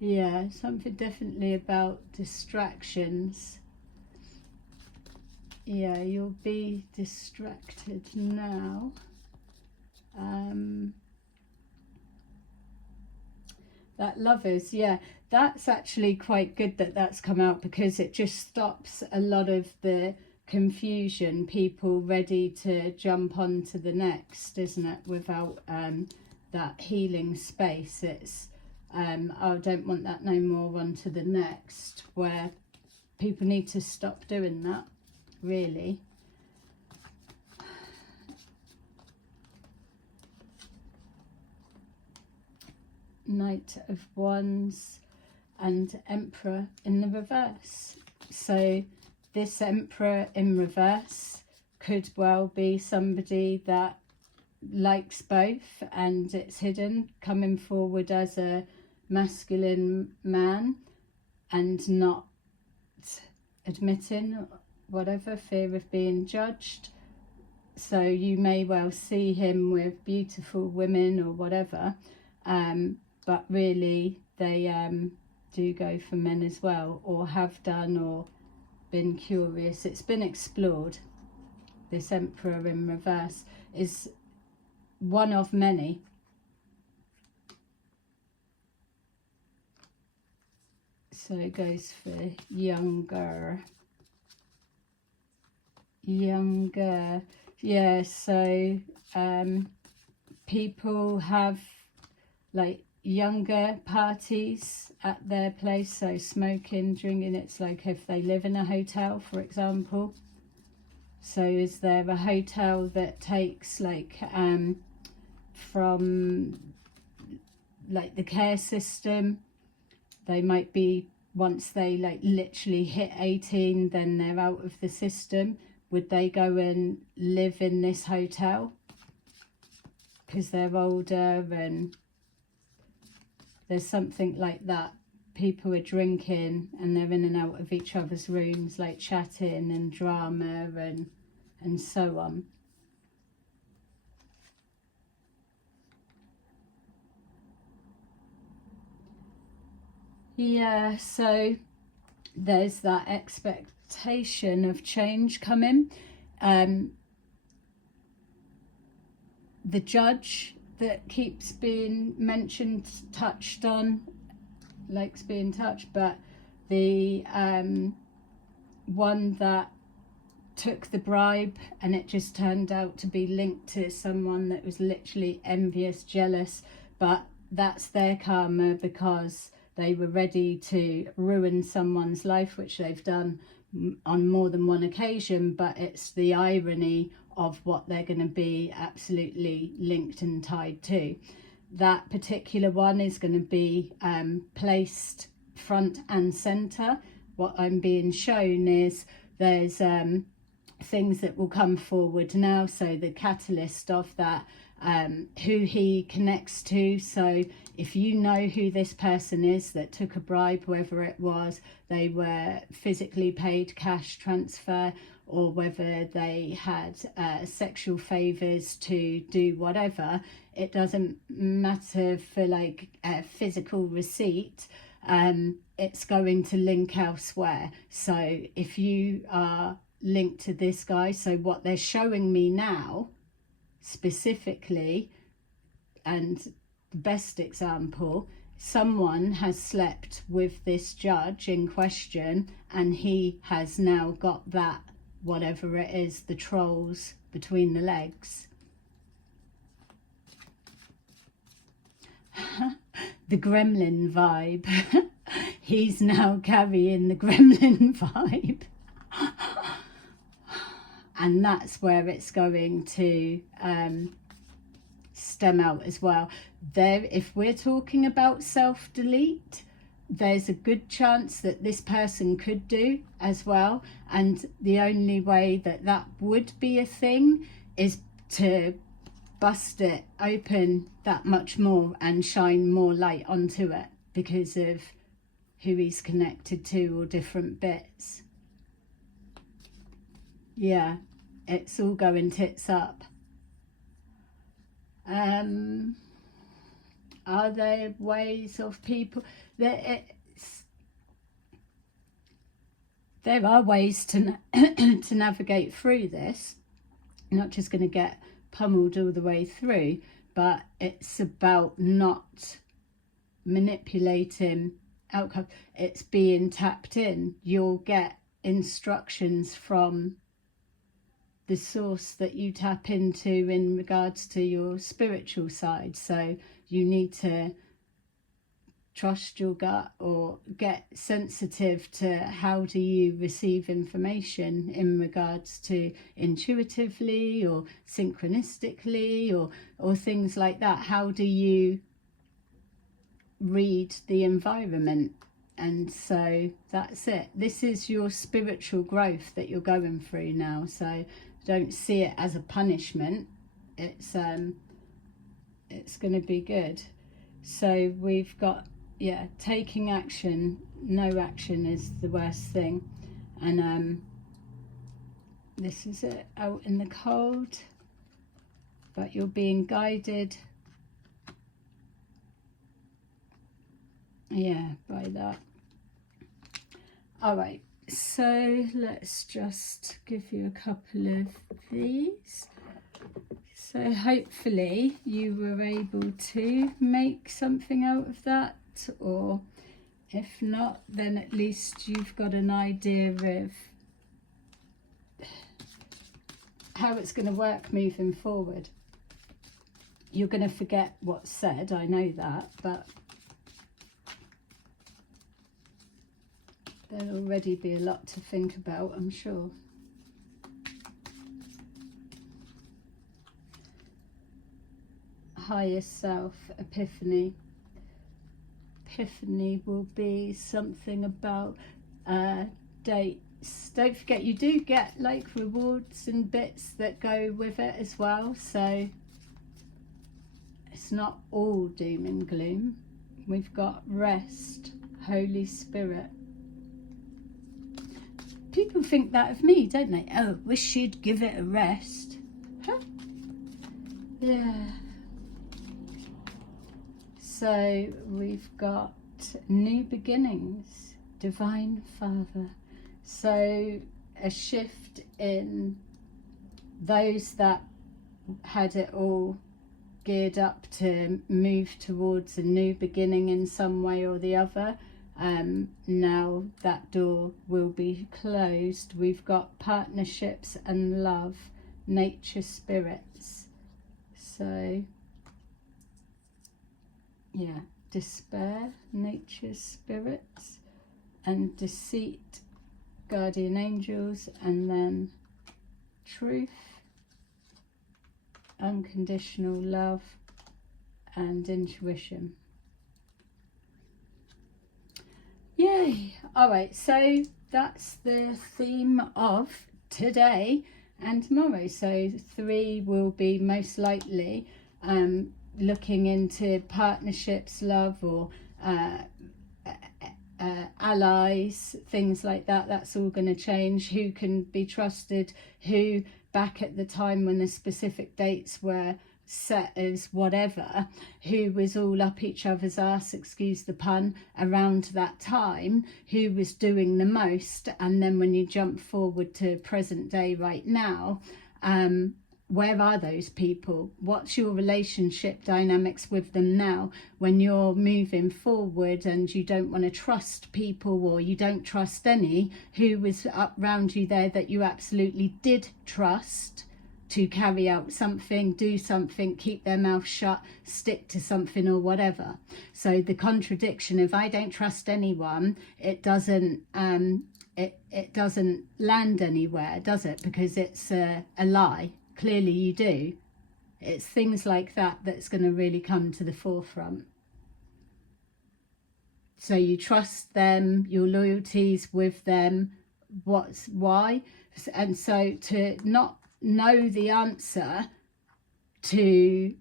Yeah, something definitely about distractions. Yeah, you'll be distracted now. That Lovers, yeah, that's actually quite good that that's come out, because it just stops a lot of the confusion, people ready to jump on to the next, isn't it, without that healing space. It's I don't want that no more, on to the next, where people need to stop doing that, really. Knight of Wands and Emperor in the reverse. So this Emperor in reverse could well be somebody that likes both, and it's hidden, coming forward as a masculine man and not admitting whatever, fear of being judged. So you may well see him with beautiful women or whatever, but really they do go for men as well, or have done, or been curious. It's been explored. This Emperor in reverse is one of many. So it goes for younger. Yeah, so people have like younger parties at their place, so smoking, drinking. It's like if they live in a hotel, for example. So is there a hotel that takes like from like the care system? They might be, once they like literally hit 18, then they're out of the system. Would they go and live in this hotel because they're older? And there's something like that. People are drinking and they're in and out of each other's rooms, like chatting and drama and so on. Yeah, so there's that expectation of change coming. The judge that keeps being mentioned, touched on, likes being touched, but the one that took the bribe and it just turned out to be linked to someone that was literally envious, jealous, but that's their karma because they were ready to ruin someone's life, which they've done on more than one occasion. But it's the irony of what they're going to be absolutely linked and tied to. That particular one is going to be placed front and center. What I'm being shown is there's things that will come forward now. So the catalyst of that, who he connects to. So if you know who this person is that took a bribe, whether it was they were physically paid cash transfer, or whether they had sexual favors to do whatever, it doesn't matter for like a physical receipt. It's going to link elsewhere. So if you are linked to this guy, so what they're showing me now specifically, and the best example, someone has slept with this judge in question and he has now got that, whatever it is, the trolls between the the gremlin vibe. He's now carrying the gremlin vibe. And that's where it's going to stem out as well. There, if we're talking about self-delete, there's a good chance that this person could do as well. And the only way that that would be a thing is to bust it open that much more and shine more light onto it because of who he's connected to or different bits. Yeah, it's all going tits up. Are there ways of people that there are ways to to navigate through this? You're not just going to get pummeled all the way through, but it's about not manipulating outcome. It's being tapped in. You'll get instructions from the source that you tap into in regards to your spiritual side. So you need to trust your gut or get sensitive to how do you receive information in regards to intuitively or synchronistically or things like that. How do you read the environment? And so that's it. This is your spiritual growth that you're going through now. So don't see it as a punishment. It's going to be good. So we've got, yeah, taking action. No action is the worst thing. And this is it, out in the cold, but you're being guided, yeah, by that. All right, so let's just give you a couple of these. So hopefully you were able to make something out of that, or if not, then at least you've got an idea of how it's going to work moving forward. You're going to forget what's said, I know that, but there'll already be a lot to think about, I'm sure. Higher self, epiphany. Epiphany will be something about dates. Don't forget, you do get like rewards and bits that go with it as well, so it's not all doom and gloom. We've got rest, Holy Spirit. People think that of me, don't they? Oh, wish you'd give it a rest. Huh? Yeah. So we've got new beginnings, Divine Father. So a shift in those that had it all geared up to move towards a new beginning in some way or the other. Now that door will be closed. We've got partnerships and love, nature spirits. So yeah, despair, nature spirits, and deceit, guardian angels, and then truth, unconditional love, and intuition. Yay! Alright, so that's the theme of today and tomorrow. So 3 will be most likely looking into partnerships, love, or allies, things like that. That's all going to change. Who can be trusted, who back at the time when the specific dates were set as whatever, who was all up each other's arse, excuse the pun, around that time, who was doing the most. And then when you jump forward to present day right now, where are those people? What's your relationship dynamics with them now when you're moving forward and you don't want to trust people, or you don't trust any? Who was up round you there that you absolutely did trust to carry out something, do something, keep their mouth shut, stick to something or whatever. So the contradiction, if I don't trust anyone, it doesn't it doesn't land anywhere, does it? Because it's a lie. Clearly you do. It's things like that that's going to really come to the forefront. So you trust them, your loyalties with them, why? And so to not know the answer, to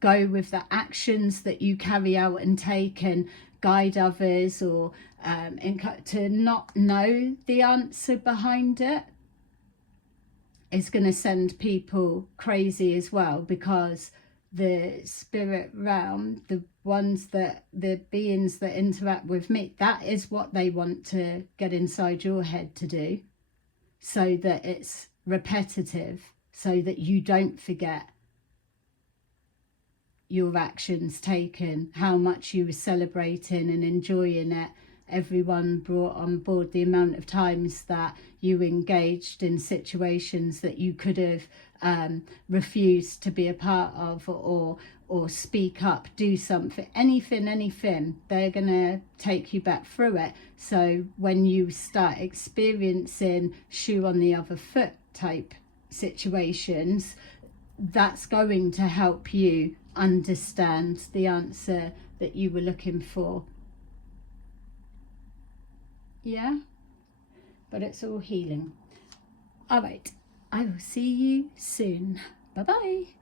go with the actions that you carry out and take and guide others, or to not know the answer behind it, is going to send people crazy as well, because the spirit realm, the beings that interact with me, that is what they want to get inside your head to do, so that it's repetitive, so that you don't forget your actions taken, how much you were celebrating and enjoying it. Everyone brought on board the amount of times that you engaged in situations that you could have refused to be a part of, or speak up, do something, anything. They're gonna take you back through it. So when you start experiencing shoe on the other foot type situations, that's going to help you understand the answer that you were looking for. Yeah, but it's all healing. All right, I will see you soon. Bye bye.